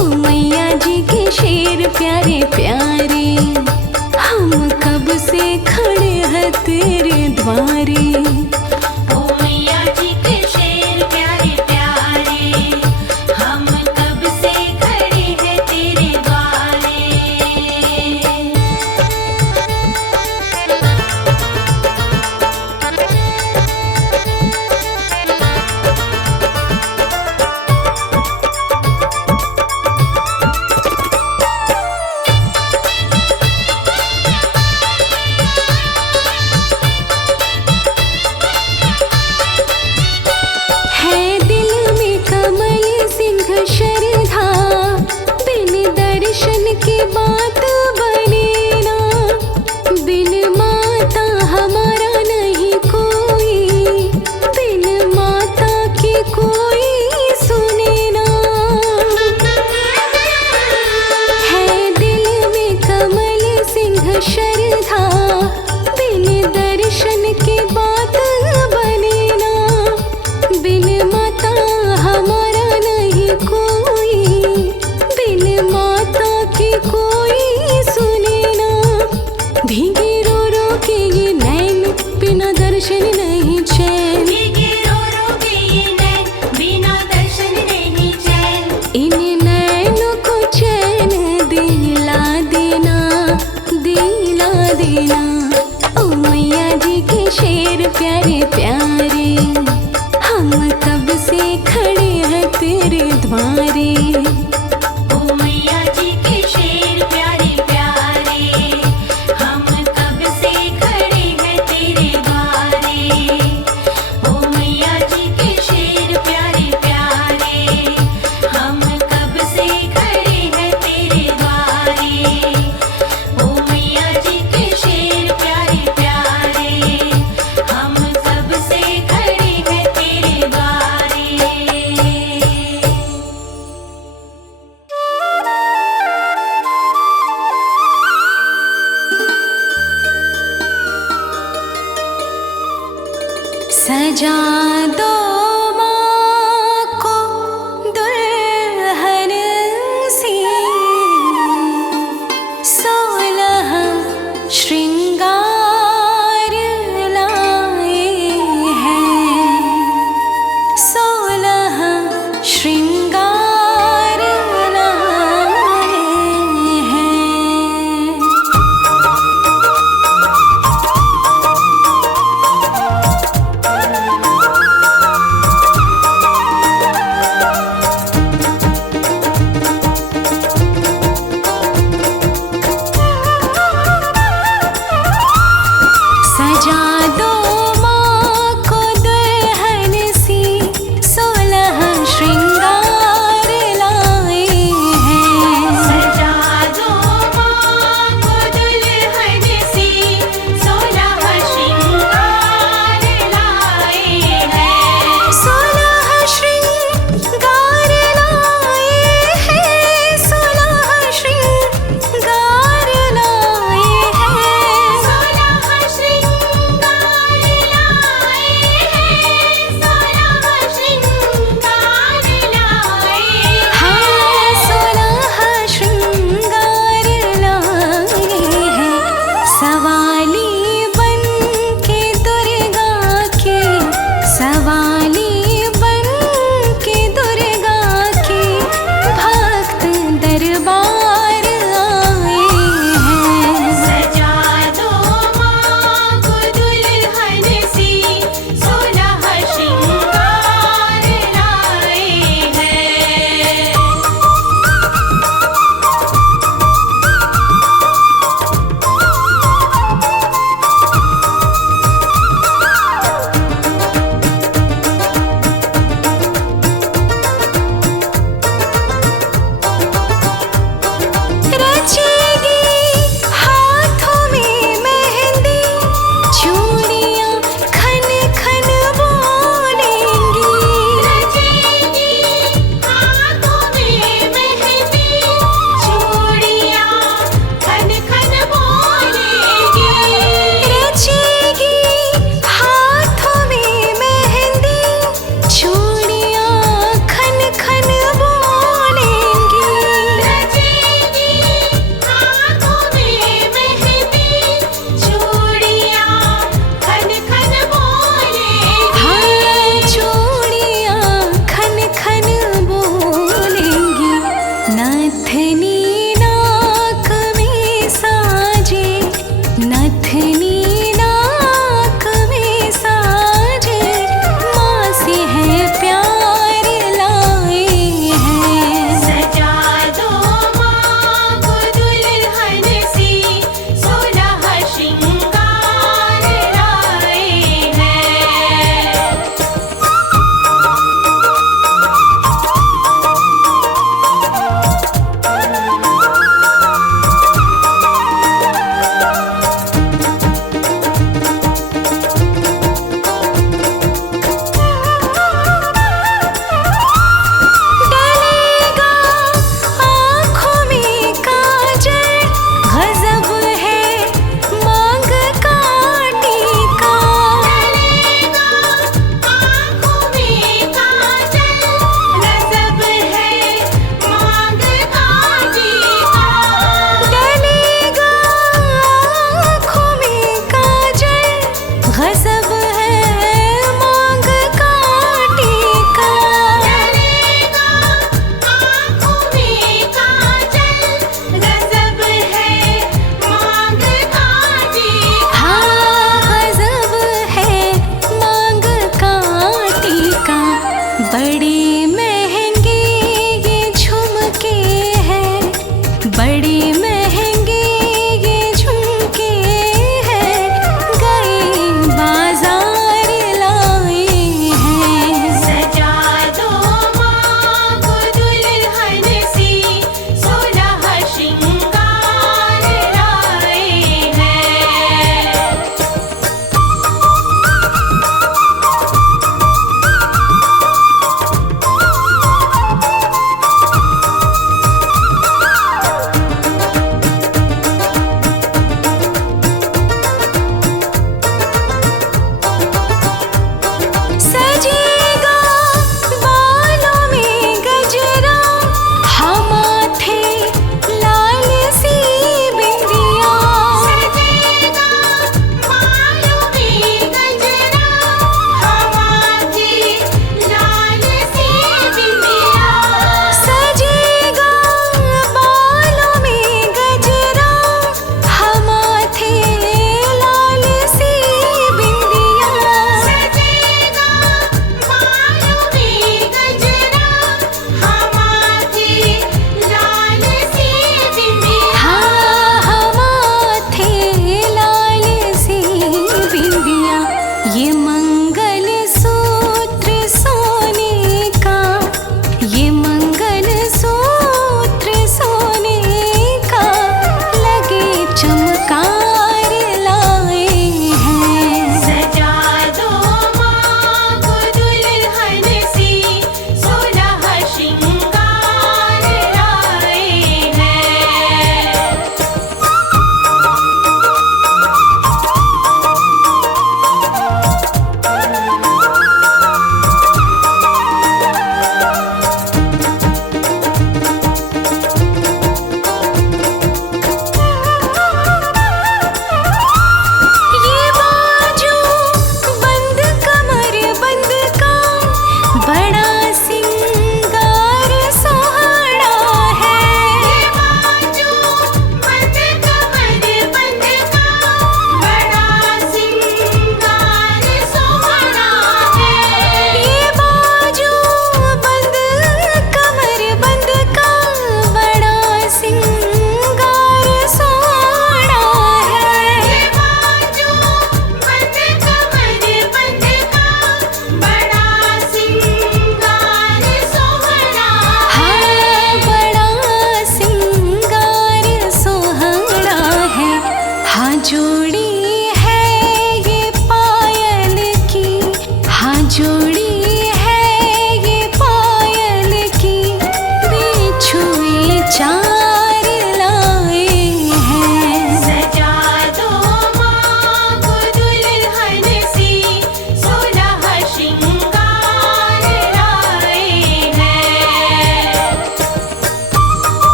ओ मैया जी के शेर प्यारे प्यारे, हम कब से खड़े हैं तेरे द्वारे। ओ मैया जी के शेर प्यारे प्यारे, हम कब से खड़े हैं तेरे द्वारे। है दिल में कमल सिंह श्रद्धा, बिन दर्शन के बात बने ना। बिन माता हमारा नहीं कोई, बिन माता के कोई सुने ना। है दिल में कमल सिंह श्रद्धा, बिन दर्शन के बात बने ना। बिन माता हमारा नहीं कोई, बिन माता के कोई सुने ना। भीगे रो रो के ये नैन, बिना दर्शन नहीं चैन। भीगे रो रो के ये नैन, बिना दर्शन नहीं चैन। इन नैनों को चैन दिला देना, दिला देना। ओ मैया जी के शेर प्यारे प्यारे, हम कब से खड़े हैं तेरे द्वारे। ओ मैया जी के शेर प्यारे प्यारे, हम कब से खड़े हैं तेरे द्वारे। ओ मैया जी के शेर प्यारे प्यारे, हम कब से खड़े हैं तेरे द्वारे। ओ मैया जी के शेर प्यारे प्यारे, हम कब से खड़े हैं तेरे द्वारे। सजा दो माँ को दुल्हन सी, 16 श्रृंगार लाए हैं, 16 श्रृंगार लाए हैं।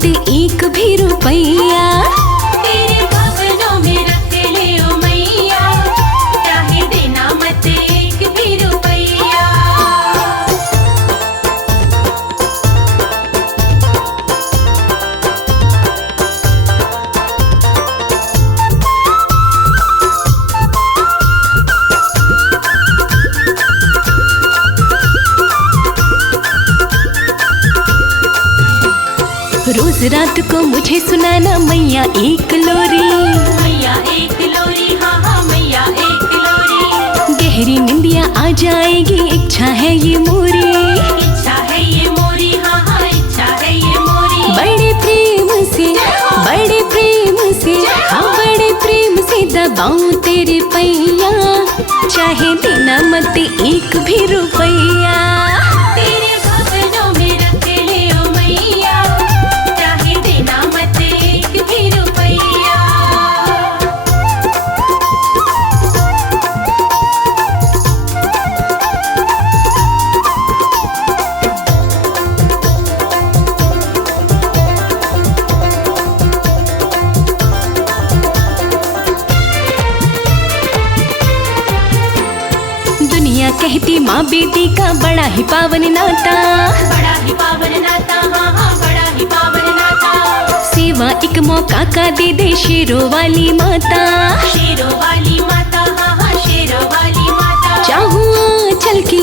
मत एक भी रुपैया। तेरे भवनों में रख ले ओ मैया, चाहे देना मत एक भी रुपैया। रोज रात को मुझे सुनाना मैया एक लोरी। मैया एक लोरी, हाँ हाँ मैया एक लोरी। गहरी निंदिया आ जाएगी, इच्छा है ये मोरी। इच्छा है ये मोरी, हाँ हाँ इच्छा है ये मोरी। बड़े प्रेम से, बड़े प्रेम से, हाँ बड़े प्रेम से दबाऊं तेरे पैया, चाहे देना मत एक भी रुपैया। तेरे भवनों में रख ले ओ मैया, चाहे देना मत एक भी रुपैया। दुनिया कहती माँ बेटी का बड़ा ही पावन नाता। बड़ा ही पावन नाता, हाँ हाँ बड़ा ही पावन नाता। सेवा एक मौका का दे दे शेरों वाली माता। शेरों वाली माता, हाँ हाँ शेरों वाली माता। चाहूँ चल की,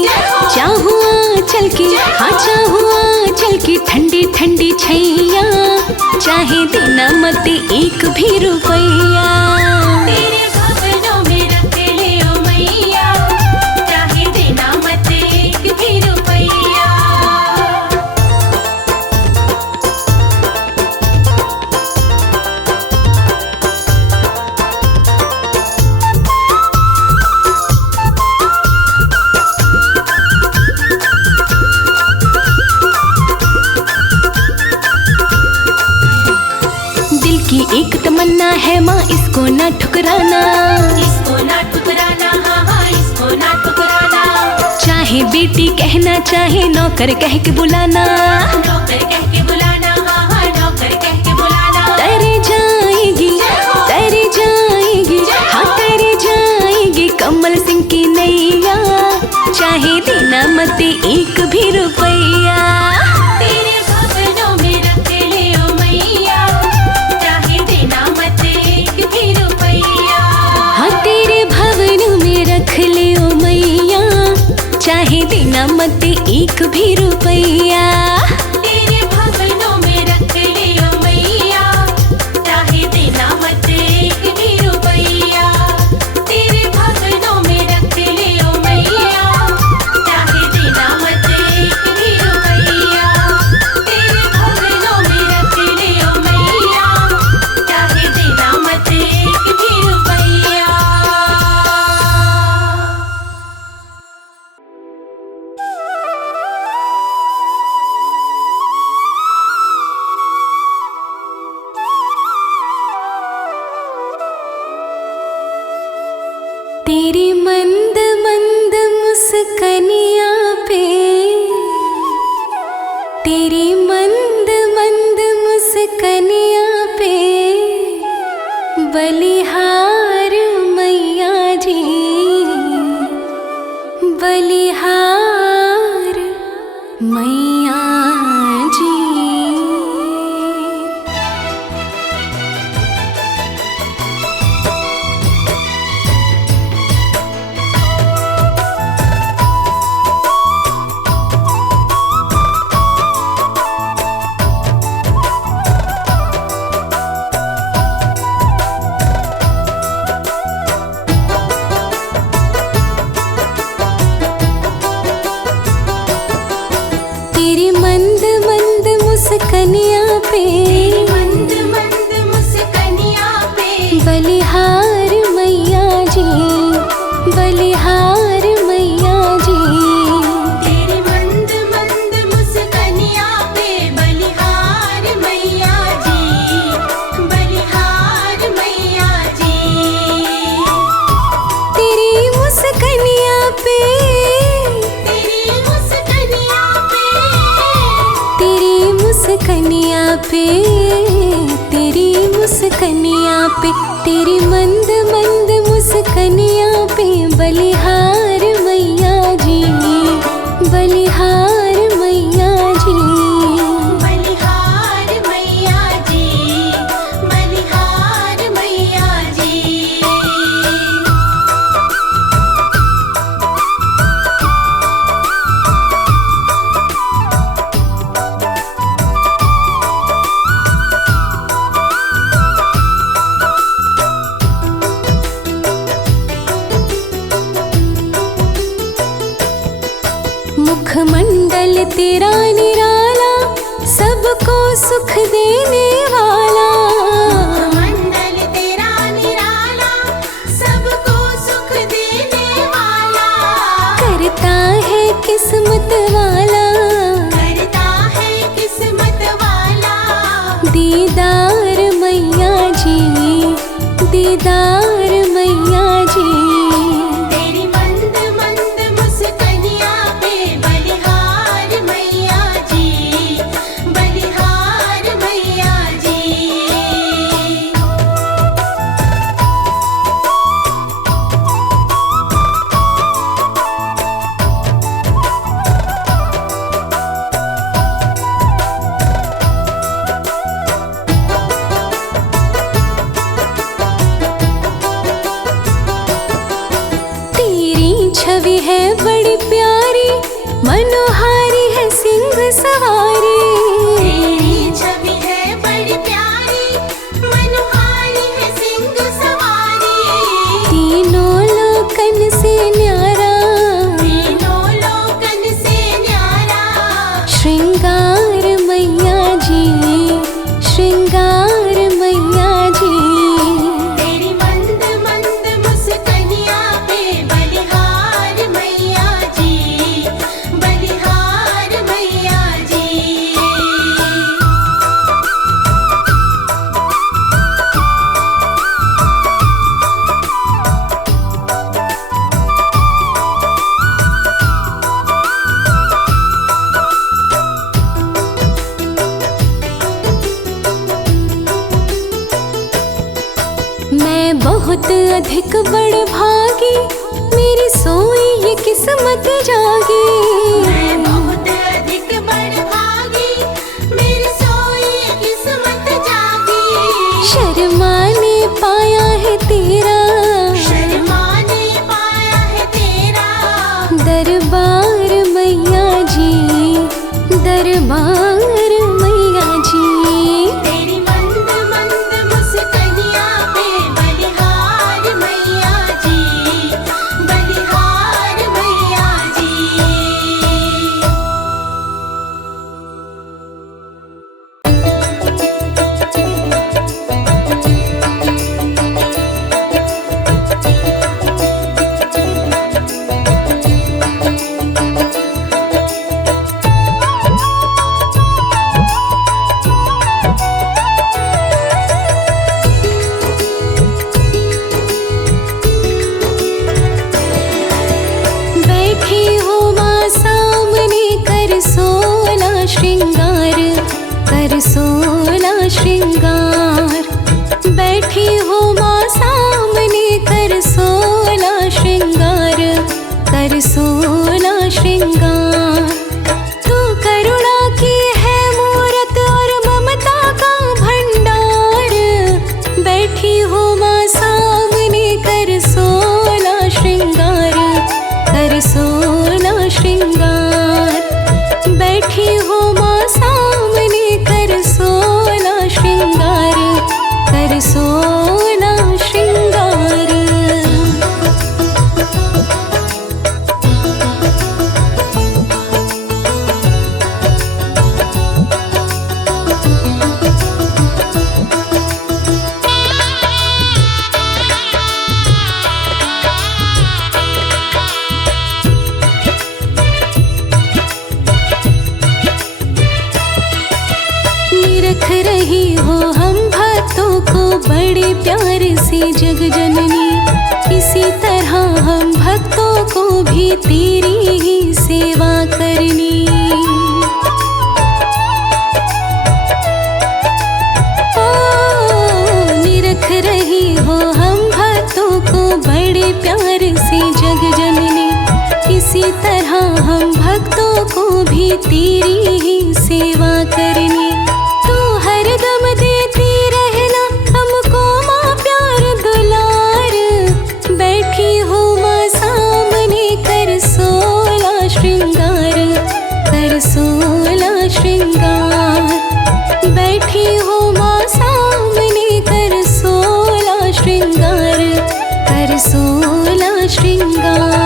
चाहूँ चल की, हाँ चाहूँ चल की ठंडी ठंडी छैया, चाहे देना मत एक भी रुपैया। तेरे भवनों में रख ले ओ मैया, चाहे देना मत एक भी रुपैया। दिल की एक तमन्ना है माँ, इसको ना ठुकराना। इसको ना ठुकराना, हाँ हाँ इसको ना ठुकराना। चाहे बेटी कहना, चाहे नौकर कह के बुलाना। नौकर कह के बुलाना, हाँ हाँ नौकर कह के बुलाना। तर जाएगी, तर जाएगी, हाँ तर जाएगी कमल सिंह की नैया, चाहे देना मत एक भी रुपैया। तेरे भवनों में रख ले ओ मैया, चाहे देना मत एक भी रुपैया। हाँ तेरे भवन में रख ले ओ मैया, चाहे देना मत एक भी रुपैया। तेरे भवनों में रख ले ओ मैया, चाहे देना मत एक भी रुपैया। तेरे भवनों में रख ले ओ मैया, चाहे देना मत एक भी रुपैया। तेरे भवनों में रख ले ओ मैया, चाहे देना मत एक भी रुपैया। तेरी मंद मंद मुस्कनिया पे, तेरी मंद मंद मुस्कनिया पे, बलिहार मैया जी, बलिहार मैया जी। तेरी मंद मंद मुस्कनिया पे, मंद मंद मुस्कनिया पे, बलिहार मैया जी, बलिहार मैया जी। तेरी मंद मंद मुस्कनिया पे, बलिहार मैया जी, बलिहार मैया जी। तेरी मुस्कनिया पे, तेरी मुस्कनिया पे, तेरी मुस्कनिया पे, पे, तेरी मुस्कनिया पे, तेरी मंद मंद मुस्कनिया पे बलिहार मैया जी, बलिहार मैया जी। बलिहार मैया जी, बलिहार मैया जी। मुखमंडल तेरा निराला, सबको सुख देने वाला। मंडल तेरा निराला, सबको सुख देने वाला। करता है किस्मत वाला, करता है किस्मत वाला। दीदार मैया जी, दीदार मैया जी। तेरी मंद मंद मुस्कनिया पे बलिहार मैया जी, बलिहार मैया जी। तेरी छवि है बड़ी प्यारी, मनोहारी है सिंह सवारी। तेरी छवि है बड़ी प्यारी, मनोहारी है सिंह सवारी। तीनों लोकन से न्यारा, तीनों लोकन से न्यारा। श्रृंगार मैया जी, श्रृंगार मैया जी। तेरी मंद मंद मुस्कनिया पे बलिहार मैया जी, बलिहार मैया जी। मैं बहुत अधिक बड़ भागी, मेरी सोई ये किस्मत जागी। मैं बहुत अधिक बड़ भागी, मेरी सोई किस्मत जागी। शर्मा ने पाया है तेरा, शर्मा ने पाया है तेरा। दरबार मैया जी, दरबार मैया जी। तेरी मंद मंद मुस्कनिया पे बलिहार मैया जी, बलिहार मैया जी। बैठी हो माँ सामने, कर सोला श्रृंगार, कर सोला श्रृंगार। बैठी हो माँ सामने, कर सोला श्रृंगार, कर सोला श्रृंगार। तू करुणा की है मूरत और ममता का भंडार। बैठी हो माँ सामने, कर सोला श्रृंगार, कर सोला श्रृंगार। बैठी हो माँ सामने, कर सोला श्रृंगार, कर सोला श्रृंगार। निरख रही हो हम भक्तों को बड़े प्यार से जग जननी। इसी तरह हम भक्तों को भी तेरी ही सेवा करनी। को भी तेरी ही सेवा करनी। तू हरदम देती रहना हमको माँ प्यार दुलार। बैठी हो माँ सामने कर 16 श्रृंगार, कर 16 श्रृंगार। बैठी हो माँ सामने कर 16 श्रृंगार, कर 16 श्रृंगार।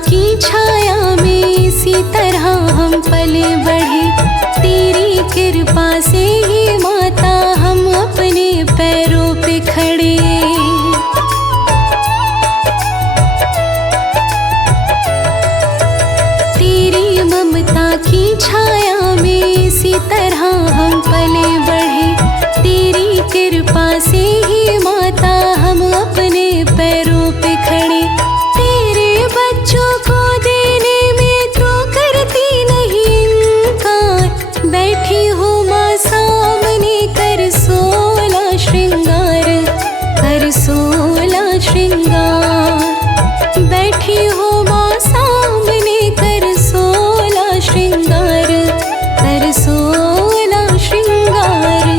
की छाया में इसी तरह हम पले बढ़े। तेरी कृपा से ही माता हम अपने पैरों पे खड़े। तेरी ममता की छाया में इसी तरह हम पले बढ़े। तेरी कृपा से ही माता हम अपने पैरों पे खड़े। बच्चों को देने में तो करती नहीं इनकार। बैठी हो माँ सामने कर 16 श्रृंगार, कर 16 श्रृंगार। बैठी हो माँ सामने कर 16 श्रृंगार, कर 16 श्रृंगार।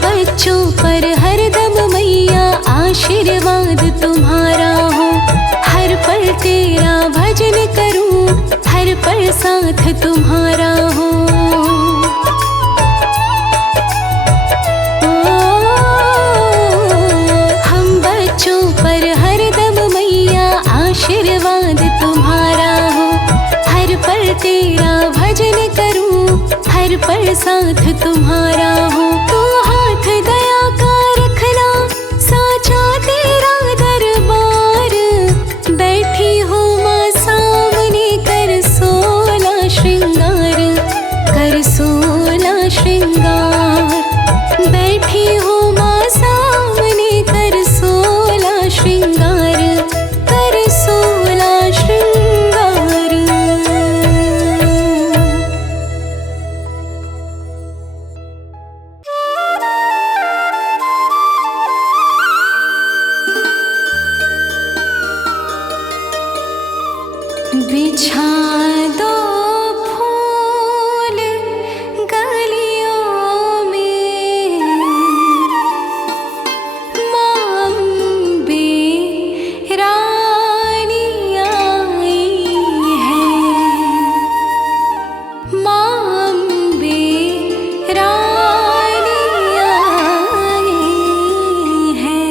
बच्चों पर हरदम मैया आशीर्वाद तुम्हारा हो। हर पल तेरा भजन करूं, हर पल साथ तुम्हारा हो। हम बच्चों पर हरदम मैया आशीर्वाद तुम्हारा हो। हर पल तेरा भजन करूं, हर पल साथ तुम्हारा हो। तू हाथ दया का रखना साचा तेरा दरबार। बैठी हो माँ सामने कर 16 श्रृंगार, कर 16 श्रृंगार। बैठी हो माँ सामने कर 16 श्रृंगार, कर 16 श्रृंगार। बिछा दो फूल गलियों में, माँ अम्बे रानी आई है। माँ अम्बे रानी आई है।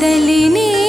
बदलने